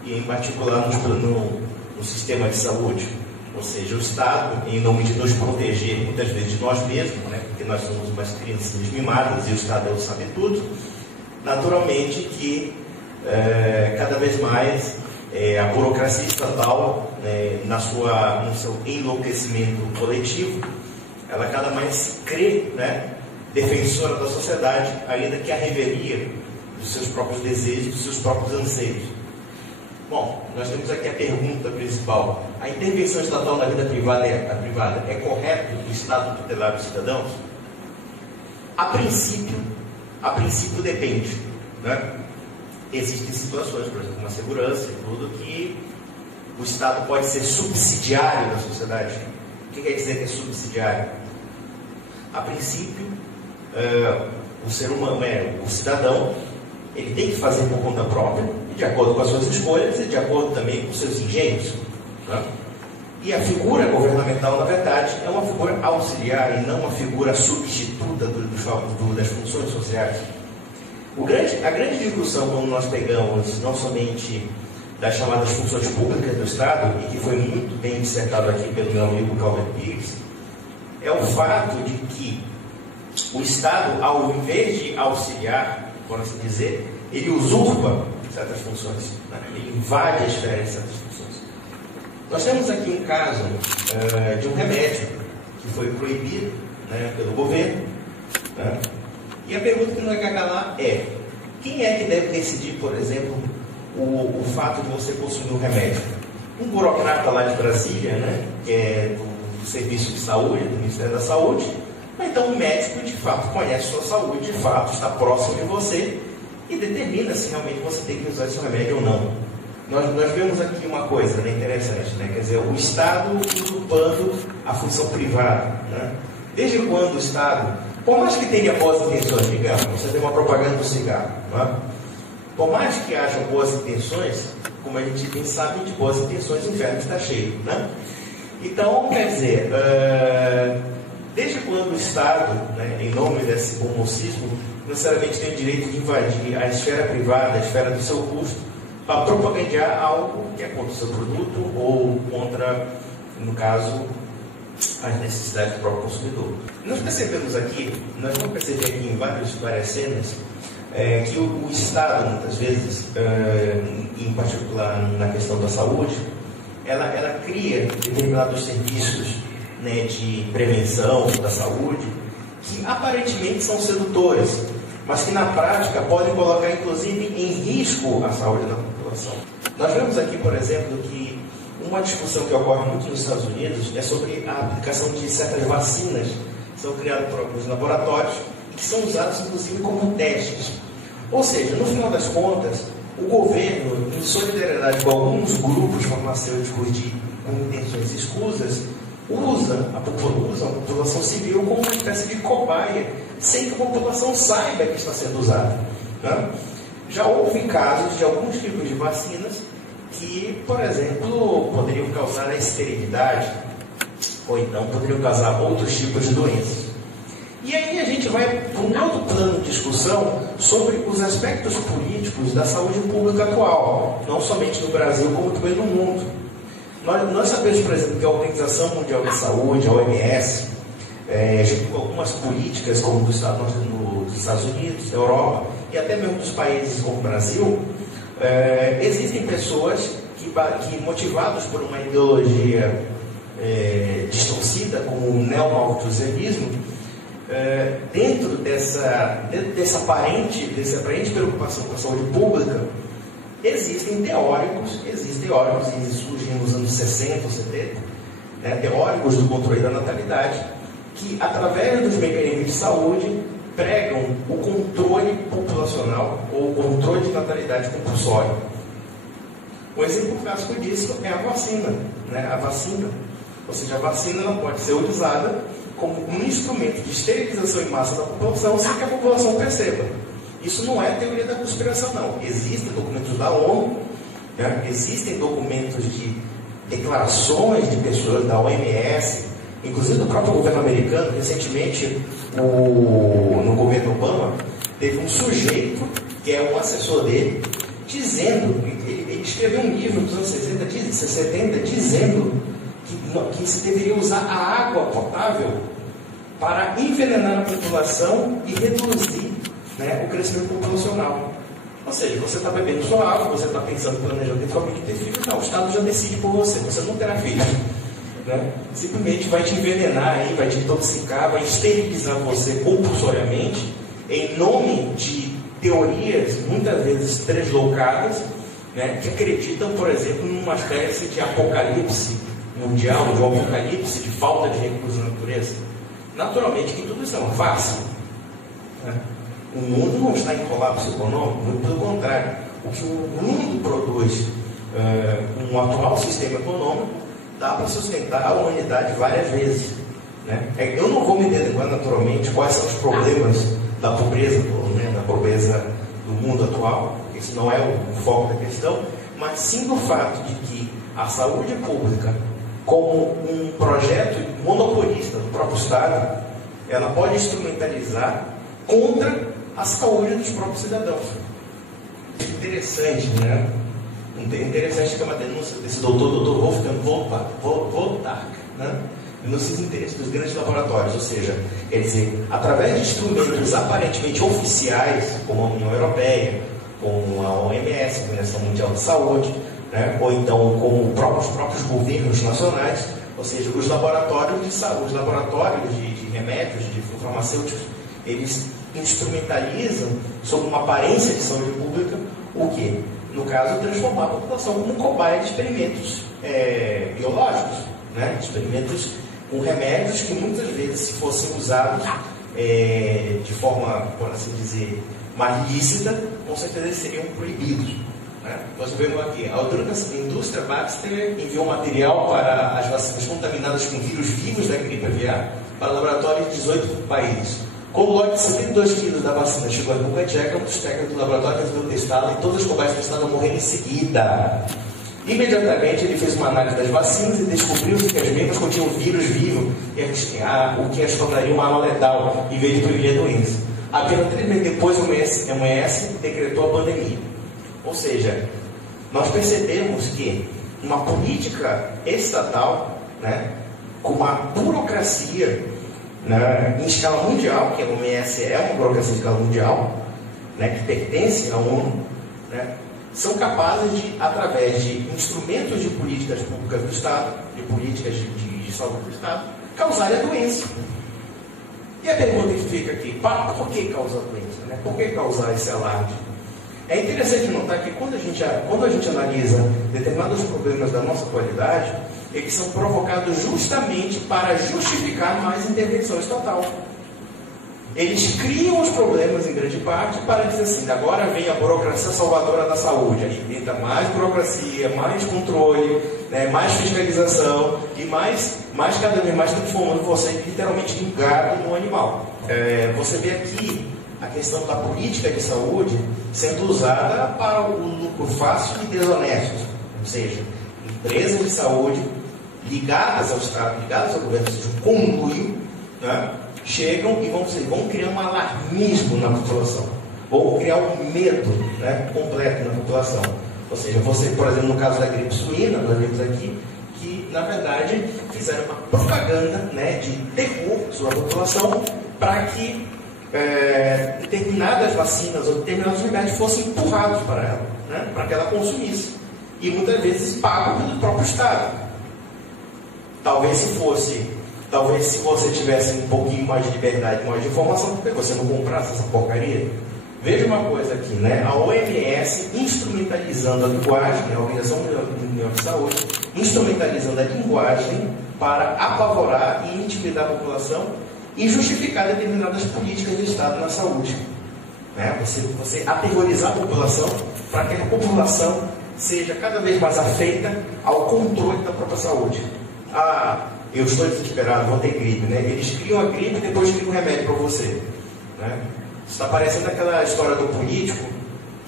e, em particular, no sistema de saúde. Ou seja, o Estado, em nome de nos proteger, muitas vezes de nós mesmos, né? Porque nós somos umas criancinhas mimadas e o Estado é o sabe tudo, naturalmente que cada vez mais a burocracia estatal, no seu enlouquecimento coletivo, ela cada mais se crê, né, defensora da sociedade, ainda que a revelia dos seus próprios desejos, dos seus próprios anseios. Bom, nós temos aqui a pergunta principal: a intervenção estatal na vida privada é correto o Estado tutelar os cidadãos? A princípio depende, né? Existem situações, por exemplo, uma segurança e tudo, que o Estado pode ser subsidiário da sociedade. O que quer dizer que é subsidiário? A princípio, o ser humano, o cidadão, ele tem que fazer por conta própria, de acordo com as suas escolhas e de acordo também com os seus engenhos, né? E a figura governamental, na verdade, é uma figura auxiliar e não uma figura substituta das funções sociais. A grande discussão, quando nós pegamos não somente das chamadas funções públicas do Estado, e que foi muito bem dissertado aqui pelo meu amigo Calvin Pires, é o fato de que o Estado, ao invés de auxiliar, por assim dizer, ele usurpa certas funções, né? Ele invade a esfera de certas funções. Nós temos aqui um caso de um remédio que foi proibido, né, pelo governo, né? E a pergunta que não quer calar é: quem é que deve decidir, por exemplo, o fato de você consumir um remédio? Um burocrata lá de Brasília, né, que é do Serviço de Saúde, do Ministério da Saúde, ou então um médico que de fato conhece sua saúde, de fato está próximo de você e determina se realmente você tem que usar esse remédio ou não. Nós vemos aqui uma coisa, né, interessante, né? Quer dizer, o Estado usurpando a função privada, né? Desde quando o Estado, por mais que tenha boas intenções, digamos, você tem uma propaganda do cigarro, né? Por mais que haja boas intenções, como a gente bem sabe, de boas intenções o inferno está cheio, né? Então, quer dizer, desde quando o Estado, né, em nome desse bom mocismo, necessariamente tem o direito de invadir a esfera privada, a esfera do seu custo, para propagandear algo que é contra o seu produto ou contra, no caso, as necessidades do próprio consumidor. Nós vamos perceber aqui em várias cenas que o Estado, muitas vezes, em particular na questão da saúde, ela cria determinados serviços, né, de prevenção da saúde, que aparentemente são sedutores, mas que na prática podem colocar inclusive em risco a saúde da população. Nós vemos aqui, por exemplo, que uma discussão que ocorre muito nos Estados Unidos é sobre a aplicação de certas vacinas que são criadas por alguns laboratórios e que são usadas inclusive como testes. Ou seja, no final das contas, o governo, em solidariedade com alguns grupos farmacêuticos com intenções escusas, usa a população civil como uma espécie de cobaia, sem que a população saiba que está sendo usada. Né? Já houve casos de alguns tipos de vacinas que, por exemplo, poderiam causar a esterilidade, ou então poderiam causar outros tipos de doenças. E aí a gente vai para um outro plano de discussão sobre os aspectos políticos da saúde pública atual, não somente no Brasil, como também no mundo. Nós sabemos, por exemplo, que a Organização Mundial de Saúde, a OMS, junto com algumas políticas como dos Estados Unidos, da Europa e até mesmo dos países como o Brasil, existem pessoas que motivados por uma ideologia distorcida, como o neomalthusianismo, dentro dessa aparente preocupação com a saúde pública, existem teóricos, e surgem nos anos 60 ou 70, teóricos do controle da natalidade, que através dos mecanismos de saúde pregam o controle populacional ou o controle de natalidade compulsório. Um exemplo clássico disso é a vacina. A vacina, ou seja, a vacina não pode ser usada como um instrumento de esterilização em massa da população sem que a população perceba. Isso não é teoria da conspiração, não. Existem documentos da ONU, existem documentos de declarações de pessoas da OMS, inclusive do próprio governo americano. Recentemente, no governo Obama, teve um sujeito, que é um assessor dele, dizendo, ele escreveu um livro dos anos 70, dizendo que se deveria usar a água potável para envenenar a população e reduzir o crescimento populacional. Ou seja, você está bebendo sua água, você está pensando em planejar ter família e ter filhos, não, o Estado já decide por você não terá filhos. Simplesmente vai te envenenar, vai te intoxicar, vai esterilizar você compulsoriamente, em nome de teorias, muitas vezes translocadas, que acreditam, por exemplo, numa espécie de apocalipse mundial, de um apocalipse de falta de recursos na natureza. Naturalmente que tudo isso é uma farsa. O mundo não está em colapso econômico, muito pelo contrário. O que o mundo produz com o atual sistema econômico dá para sustentar a humanidade várias vezes. Eu não vou me dedicar naturalmente quais são os problemas da pobreza, da pobreza do mundo atual, esse não é o foco da questão, mas sim do fato de que a saúde pública, como um projeto monopolista do próprio Estado, ela pode instrumentalizar contra a saúde dos próprios cidadãos. Interessante, Interessante que é uma denúncia desse doutor Wolfgang Wodark, denúncia dos interesses dos grandes laboratórios, ou seja, quer dizer, através de instrumentos aparentemente oficiais, como a União Europeia, como a OMS, a Organização Mundial de Saúde, ou então como os próprios governos nacionais, ou seja, os laboratórios de saúde, os laboratórios de remédios, de farmacêuticos, eles instrumentalizam sob uma aparência de saúde pública o quê? No caso, transformar a população como cobaia de experimentos biológicos, experimentos com remédios que muitas vezes, se fossem usados de forma, por assim dizer, mais lícita, com certeza seriam proibidos. Nós vemos aqui, a indústria Baxter enviou material para as vacinas contaminadas com vírus vivos da gripe aviar para laboratórios de 18 países. Quando o lote de 72 quilos da vacina chegou à República Tcheca, um dos técnicos do laboratório resolveu testá-la e todas as cobaias testadas morreram em seguida. Imediatamente ele fez uma análise das vacinas e descobriu que as mesmas continham vírus vivo, o que as tornaria uma arma letal, em vez de prevenir a doença. Apenas 3 meses depois, o OMS decretou a pandemia. Ou seja, nós percebemos que uma política estatal, com uma burocracia em escala mundial, que a OMS é uma burocracia de escala mundial, que pertence à ONU, são capazes de, através de instrumentos de políticas públicas do Estado, de políticas de saúde do Estado, causar a doença. E a pergunta que fica aqui, por que causar a doença? Por que causar esse alarde? É interessante notar que quando a gente analisa determinados problemas da nossa atualidade, eles são provocados justamente para justificar mais intervenção estatal. Eles criam os problemas em grande parte para dizer assim, agora vem a burocracia salvadora da saúde, aí inventa mais burocracia, mais controle, né, mais fiscalização e cada vez mais transformando você literalmente em um gado no animal. Você vê aqui a questão da política de saúde sendo usada para o lucro fácil e desonesto, ou seja, empresas de saúde ligadas ao Estado, ligadas ao governo, ou seja, um conluio, né, chegam e vão criar um alarmismo na população, ou criar um medo, né, completo na população. Ou seja, você, por exemplo, no caso da gripe suína, nós vimos aqui que, na verdade, fizeram uma propaganda, né, de terror sobre a população para que determinadas vacinas ou determinados remédios fossem empurrados para ela, né, para que ela consumisse. E muitas vezes pagam pelo próprio Estado. Talvez se você tivesse um pouquinho mais de liberdade, mais de informação, por que você não comprasse essa porcaria? Veja uma coisa aqui, né? A OMS instrumentalizando a linguagem, a Organização Mundial de Saúde, instrumentalizando a linguagem para apavorar e intimidar a população e justificar determinadas políticas de Estado na saúde. Né? Você aterrorizar a população para que a população seja cada vez mais afeita ao controle da própria saúde. Eu estou desesperado, vou ter gripe, né? Eles criam a gripe e depois criam um remédio para você, né? Está parecendo aquela história do político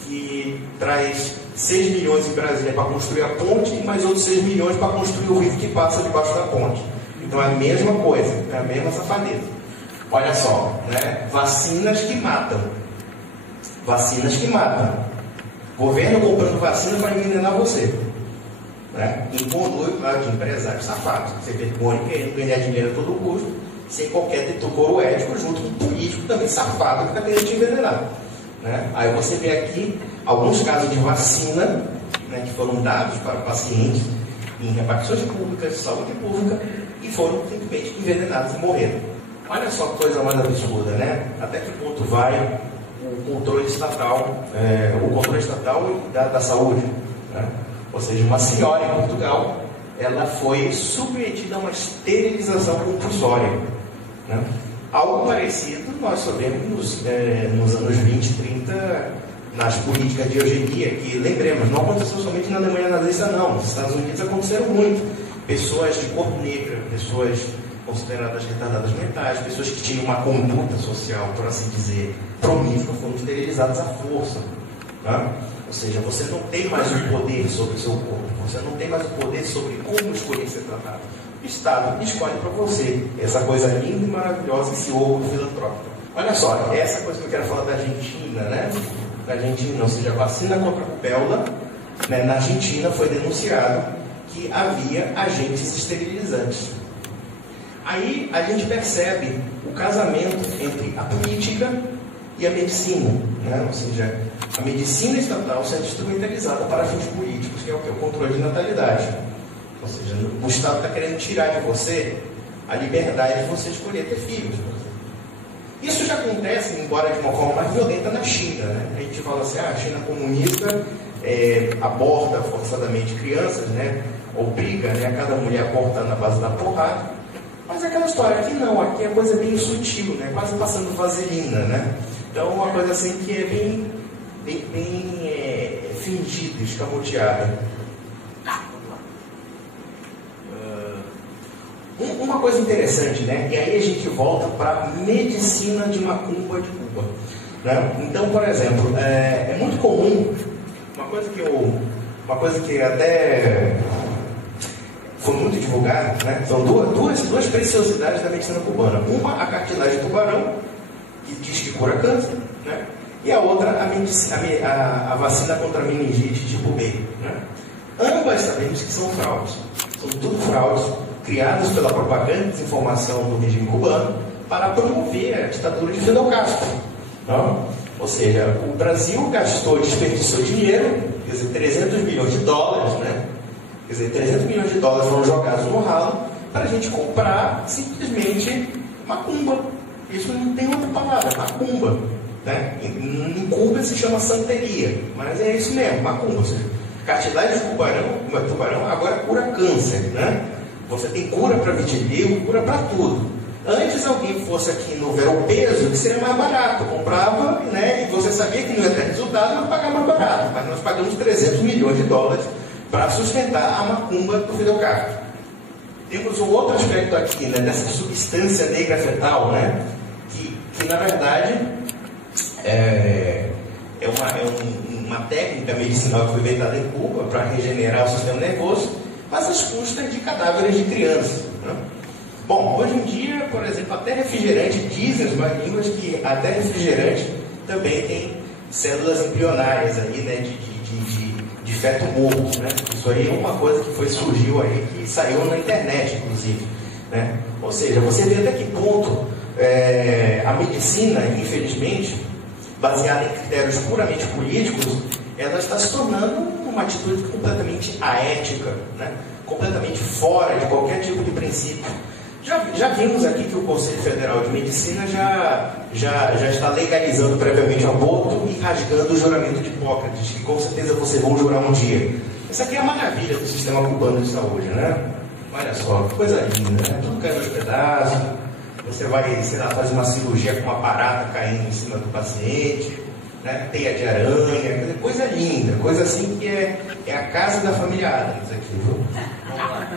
que traz 6 milhões em Brasília para construir a ponte e mais outros 6 milhões para construir o rio que passa debaixo da ponte. Então é a mesma coisa, é a mesma safadeza. Olha só, né? Vacinas que matam. Vacinas que matam. Governo comprando vacina para envenenar você. Né? Em conluio de empresários safados, você vergonha querendo ganhar dinheiro a todo custo, sem qualquer decoro ético, junto com um político também safado que está querendo te envenenar. Né? Aí você vê aqui alguns casos de vacina, né, que foram dados para pacientes em repartições públicas, de saúde pública, e foram simplesmente envenenados e morreram. Olha só que coisa mais absurda, né? Até que ponto vai o controle estatal, da saúde, né? Ou seja, uma senhora em Portugal, ela foi submetida a uma esterilização compulsória. Né? Algo parecido nós só vemos nos anos 20, 30, nas políticas de eugenia, que, lembremos, não aconteceu somente na Alemanha nazista, não. Nos Estados Unidos aconteceram muito. Pessoas de cor negra, pessoas consideradas retardadas mentais, pessoas que tinham uma conduta social, por assim dizer, promíscua, foram esterilizadas à força. Tá? Ou seja, você não tem mais o poder sobre o seu corpo, você não tem mais o poder sobre como escolher ser tratado. O Estado escolhe para você essa coisa linda e maravilhosa, esse ovo filantrópico. Olha só, essa coisa que eu quero falar da Argentina, né? Na Argentina, ou seja, a vacina contra a rubéola, né? Na Argentina foi denunciado que havia agentes esterilizantes. Aí a gente percebe o casamento entre a política e a medicina, né? Ou seja, a medicina estatal sendo instrumentalizada para fins políticos, que é o que? O controle de natalidade. Ou seja, o Estado está querendo tirar de você a liberdade de você escolher ter filhos. Isso já acontece, embora de uma forma mais violenta, na China. Né? A gente fala assim, a China comunista aborta forçadamente crianças, né? Obriga, né, a cada mulher a abortar na base da porrada. Mas é aquela história, aqui não, aqui é coisa bem sutil, né? Quase passando vaselina, né? Então uma coisa assim que é bem fingida, escamoteada. Uma coisa interessante, né? E aí a gente volta para a medicina de macumba de Cuba. Né? Então, por exemplo, é muito comum, uma coisa que até foi muito divulgada, né? São duas preciosidades da medicina cubana. Uma, a cartilagem de tubarão, que diz que cura câncer, né? E a outra, a vacina contra a meningite tipo B. Né? Ambas sabemos que são fraudes. São tudo fraudes criadas pela propaganda e desinformação do regime cubano para promover a ditadura de Fidel Castro. Não? Ou seja, o Brasil desperdiçou dinheiro, quer dizer, 300 milhões de dólares, né? Quer dizer, 300 milhões de dólares foram jogados no ralo para a gente comprar simplesmente macumba. Isso não tem outra palavra, macumba. Né? Em Cuba se chama santeria, mas é isso mesmo, macumba. Ou seja, cartilagem de tubarão agora cura câncer. Né? Você tem cura para vitiligo, cura para tudo. Antes alguém fosse aqui no Ver-o-Peso, que seria mais barato, comprava, né, e você sabia que não ia ter resultado, mas pagava mais barato. Mas nós pagamos 300 milhões de dólares para sustentar a macumba do Fidel Castro. Temos um outro aspecto aqui, né, dessa substância negra fetal, né, que na verdade é uma técnica medicinal que foi inventada em Cuba para regenerar o sistema nervoso, mas às custas de cadáveres de crianças, né? Bom, hoje em dia, por exemplo, até refrigerante, dizem as más línguas que até refrigerante também tem células embrionárias aí, né, de feto morto, né? Isso aí é uma coisa que surgiu aí, que saiu na internet, inclusive, né? Ou seja, você vê até que ponto a medicina, infelizmente, baseada em critérios puramente políticos, ela está se tornando uma atitude completamente aética, né? Completamente fora de qualquer tipo de princípio. Já vimos aqui que o Conselho Federal de Medicina já está legalizando previamente o aborto e rasgando o juramento de Hipócrates, que com certeza vocês vão jurar um dia. Essa aqui é a maravilha do sistema cubano de saúde, né? Olha só, que coisa linda, né? Tudo cai aos pedaços, você vai, sei lá, fazer uma cirurgia com uma barata caindo em cima do paciente, né? Teia de aranha, coisa linda, coisa assim que é a casa da família Adams aqui, viu? Vamos lá.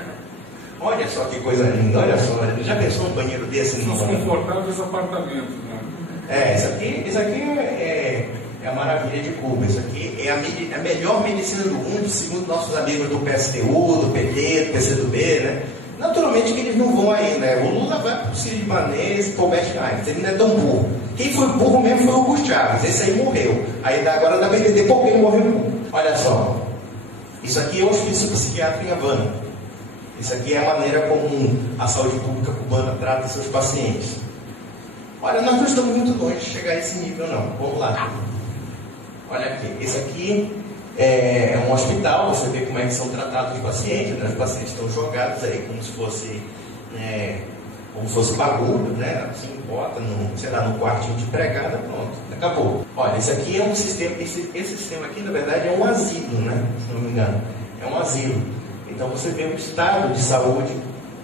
Olha só que coisa linda, olha só, já pensou um banheiro desse? São confortáveis apartamentos, né? Isso aqui é a maravilha de Cuba. Isso aqui é a melhor medicina do mundo, segundo nossos amigos do PSTU, do PT, do PCdoB, né? Naturalmente que eles não vão aí, né? O Lula vai para o Sírio-Libanês, para o Albert ele não é tão burro. Quem foi burro mesmo foi o Hugo Chávez, esse aí morreu. Aí agora dá para entender por que ele morreu. Olha só, isso aqui é o hospício psiquiátrico em Havana. Isso aqui é a maneira como a saúde pública cubana trata seus pacientes. Olha, nós não estamos muito longe de chegar a esse nível, não. Vamos lá. Olha aqui. Esse aqui é um hospital. Você vê como é que são tratados os pacientes, né? Os pacientes estão jogados aí como se fosse bagulho, né? Assim, bota no quartinho de empregada, pronto. Acabou. Olha, esse aqui é um sistema. Esse sistema aqui, na verdade, é um asilo, né? Se não me engano. É um asilo. Então você vê o estado de saúde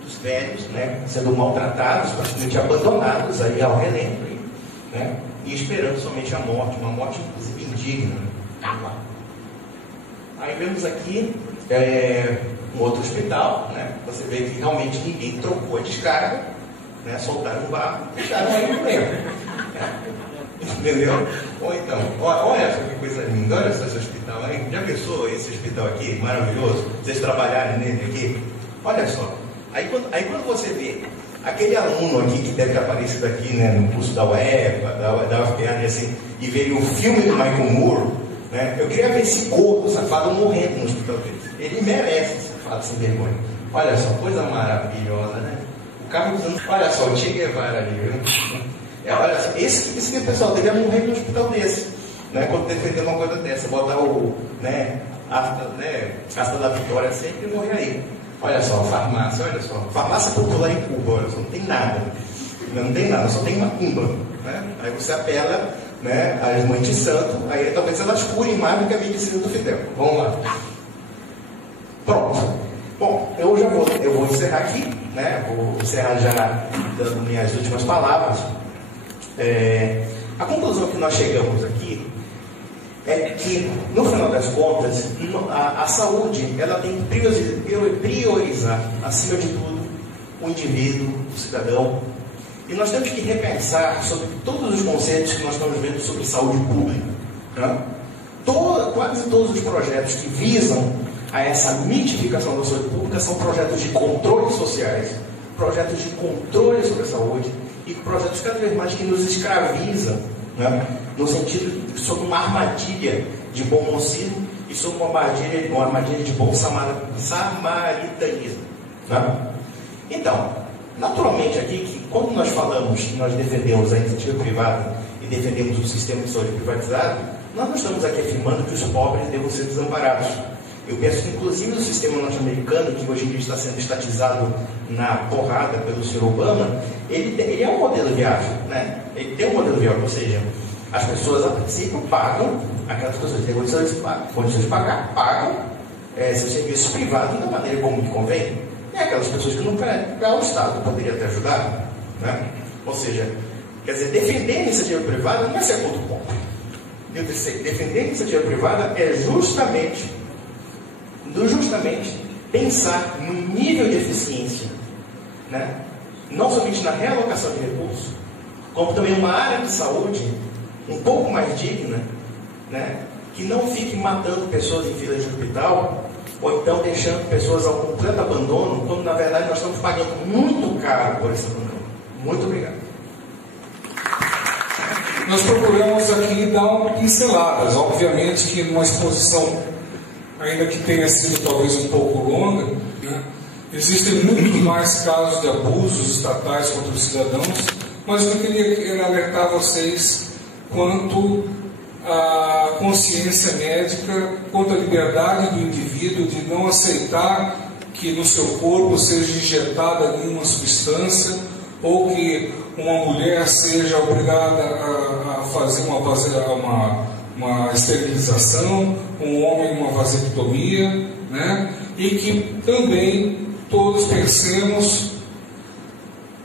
dos velhos, né, sendo maltratados, praticamente abandonados aí ao relento, né, e esperando somente a morte, uma morte inclusive indigna. Aí vemos aqui um outro hospital, né, você vê que realmente ninguém trocou a descarga, né, soltaram um barco e deixaram aí no tempo. Entendeu? Ou então, olha só que coisa linda, olha só esse hospital aí. Já pensou esse hospital aqui, maravilhoso? Vocês trabalharem nele aqui? Olha só. Aí quando você vê aquele aluno aqui que deve ter aparecido aqui, né, no curso da UEPA, da UFPA, assim, e veio o filme do Michael Moore, né, eu queria ver esse gordo safado morrendo no hospital dele. Ele merece esse safado sem vergonha. Olha só, coisa maravilhosa, né? O carro usando. Olha só, o Che Guevara ali, viu? Olha só, esse pessoal devia morrer no hospital desse, né, quando defender uma coisa dessa, botar asta da vitória sempre e morrer aí. Olha só, farmácia, olha só, farmácia popular em Cuba, olha só, não tem nada, só tem macumba, né? Aí você apela, né, às mães de santo, aí talvez elas curem mais do que a medicina do Fidel. Vamos lá. Pronto. Bom, eu vou encerrar aqui, né, vou encerrar já dando minhas últimas palavras. A conclusão que nós chegamos aqui é que, no final das contas, a saúde ela tem que priorizar, acima de tudo, o indivíduo, o cidadão. E nós temos que repensar sobre todos os conceitos que nós estamos vendo sobre saúde pública. Né? Quase todos os projetos que visam a essa mitificação da saúde pública são projetos de controles sociais, projetos de controle sobre a saúde, e projetos cada vez mais que nos escravizam, né? No sentido de sob uma armadilha de bom mocismo e sob uma armadilha de bom samaritanismo. Né? Então, naturalmente aqui, que quando nós falamos que nós defendemos a iniciativa privada e defendemos o sistema de saúde privatizado, nós não estamos aqui afirmando que os pobres devam ser desamparados. Eu penso que, inclusive, o sistema norte-americano, que hoje em dia está sendo estatizado na porrada pelo Sr. Obama, ele é um modelo viável, né? Ele tem um modelo viável, ou seja, as pessoas, a princípio, pagam, aquelas pessoas que têm condições de pagar, pagam seus serviços privados da maneira como lhe convém. E aquelas pessoas que não querem, o Estado poderia até ajudar. né? Ou seja, quer dizer, defender a iniciativa privada não é ser contra o pobre. Defender a iniciativa privada é justamente pensar no nível de eficiência, né? Não somente na realocação de recursos, como também uma área de saúde um pouco mais digna, né? Que não fique matando pessoas em filas de hospital, ou então deixando pessoas ao completo abandono, quando na verdade nós estamos pagando muito caro por esse abandono. Muito obrigado. Nós procuramos aqui dar pinceladas, obviamente que numa exposição, ainda que tenha sido talvez um pouco longa, né, existem muito mais casos de abusos estatais contra os cidadãos, mas o que eu queria era alertar vocês quanto à consciência médica, quanto à liberdade do indivíduo de não aceitar que no seu corpo seja injetada nenhuma substância, ou que uma mulher seja obrigada a fazer uma esterilização, um homem uma vasectomia, né? E que também todos pensemos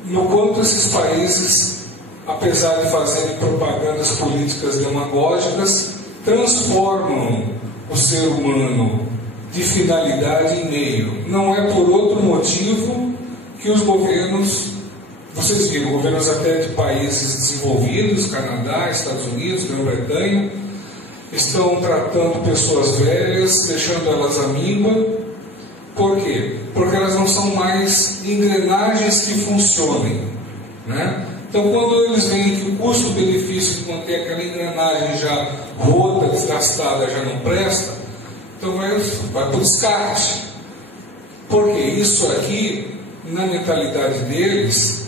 no quanto esses países, apesar de fazerem propagandas políticas demagógicas, transformam o ser humano de finalidade em meio. Não é por outro motivo que os governos, vocês viram, governos até de países desenvolvidos, Canadá, Estados Unidos, Grã-Bretanha, estão tratando pessoas velhas, deixando elas à míngua. Por quê? Porque elas não são mais engrenagens que funcionem, né? Então, quando eles veem que o custo-benefício de manter aquela engrenagem já rota, desgastada, já não presta, então vai para o descarte. Porque isso aqui, na mentalidade deles,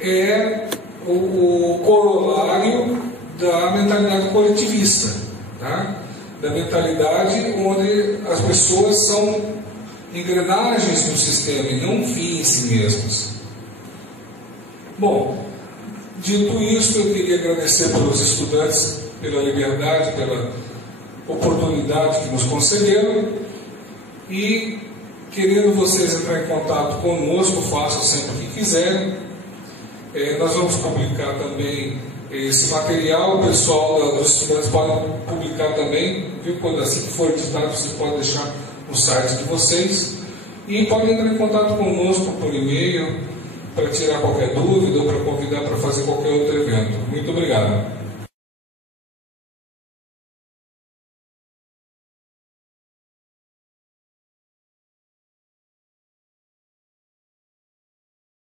é o corolário da mentalidade coletivista, tá? Da mentalidade onde as pessoas são engrenagens no sistema e não fim em si mesmos. Bom, dito isso, eu queria agradecer pelos estudantes, pela liberdade, pela oportunidade que nos concederam, e querendo vocês entrar em contato conosco, façam sempre o que quiserem. Nós vamos publicar também esse material, o pessoal dos estudantes podem publicar também, viu? Quando assim que for editado, você pode deixar no site de vocês, e podem entrar em contato conosco por e-mail para tirar qualquer dúvida ou para convidar para fazer qualquer outro evento. Muito obrigado.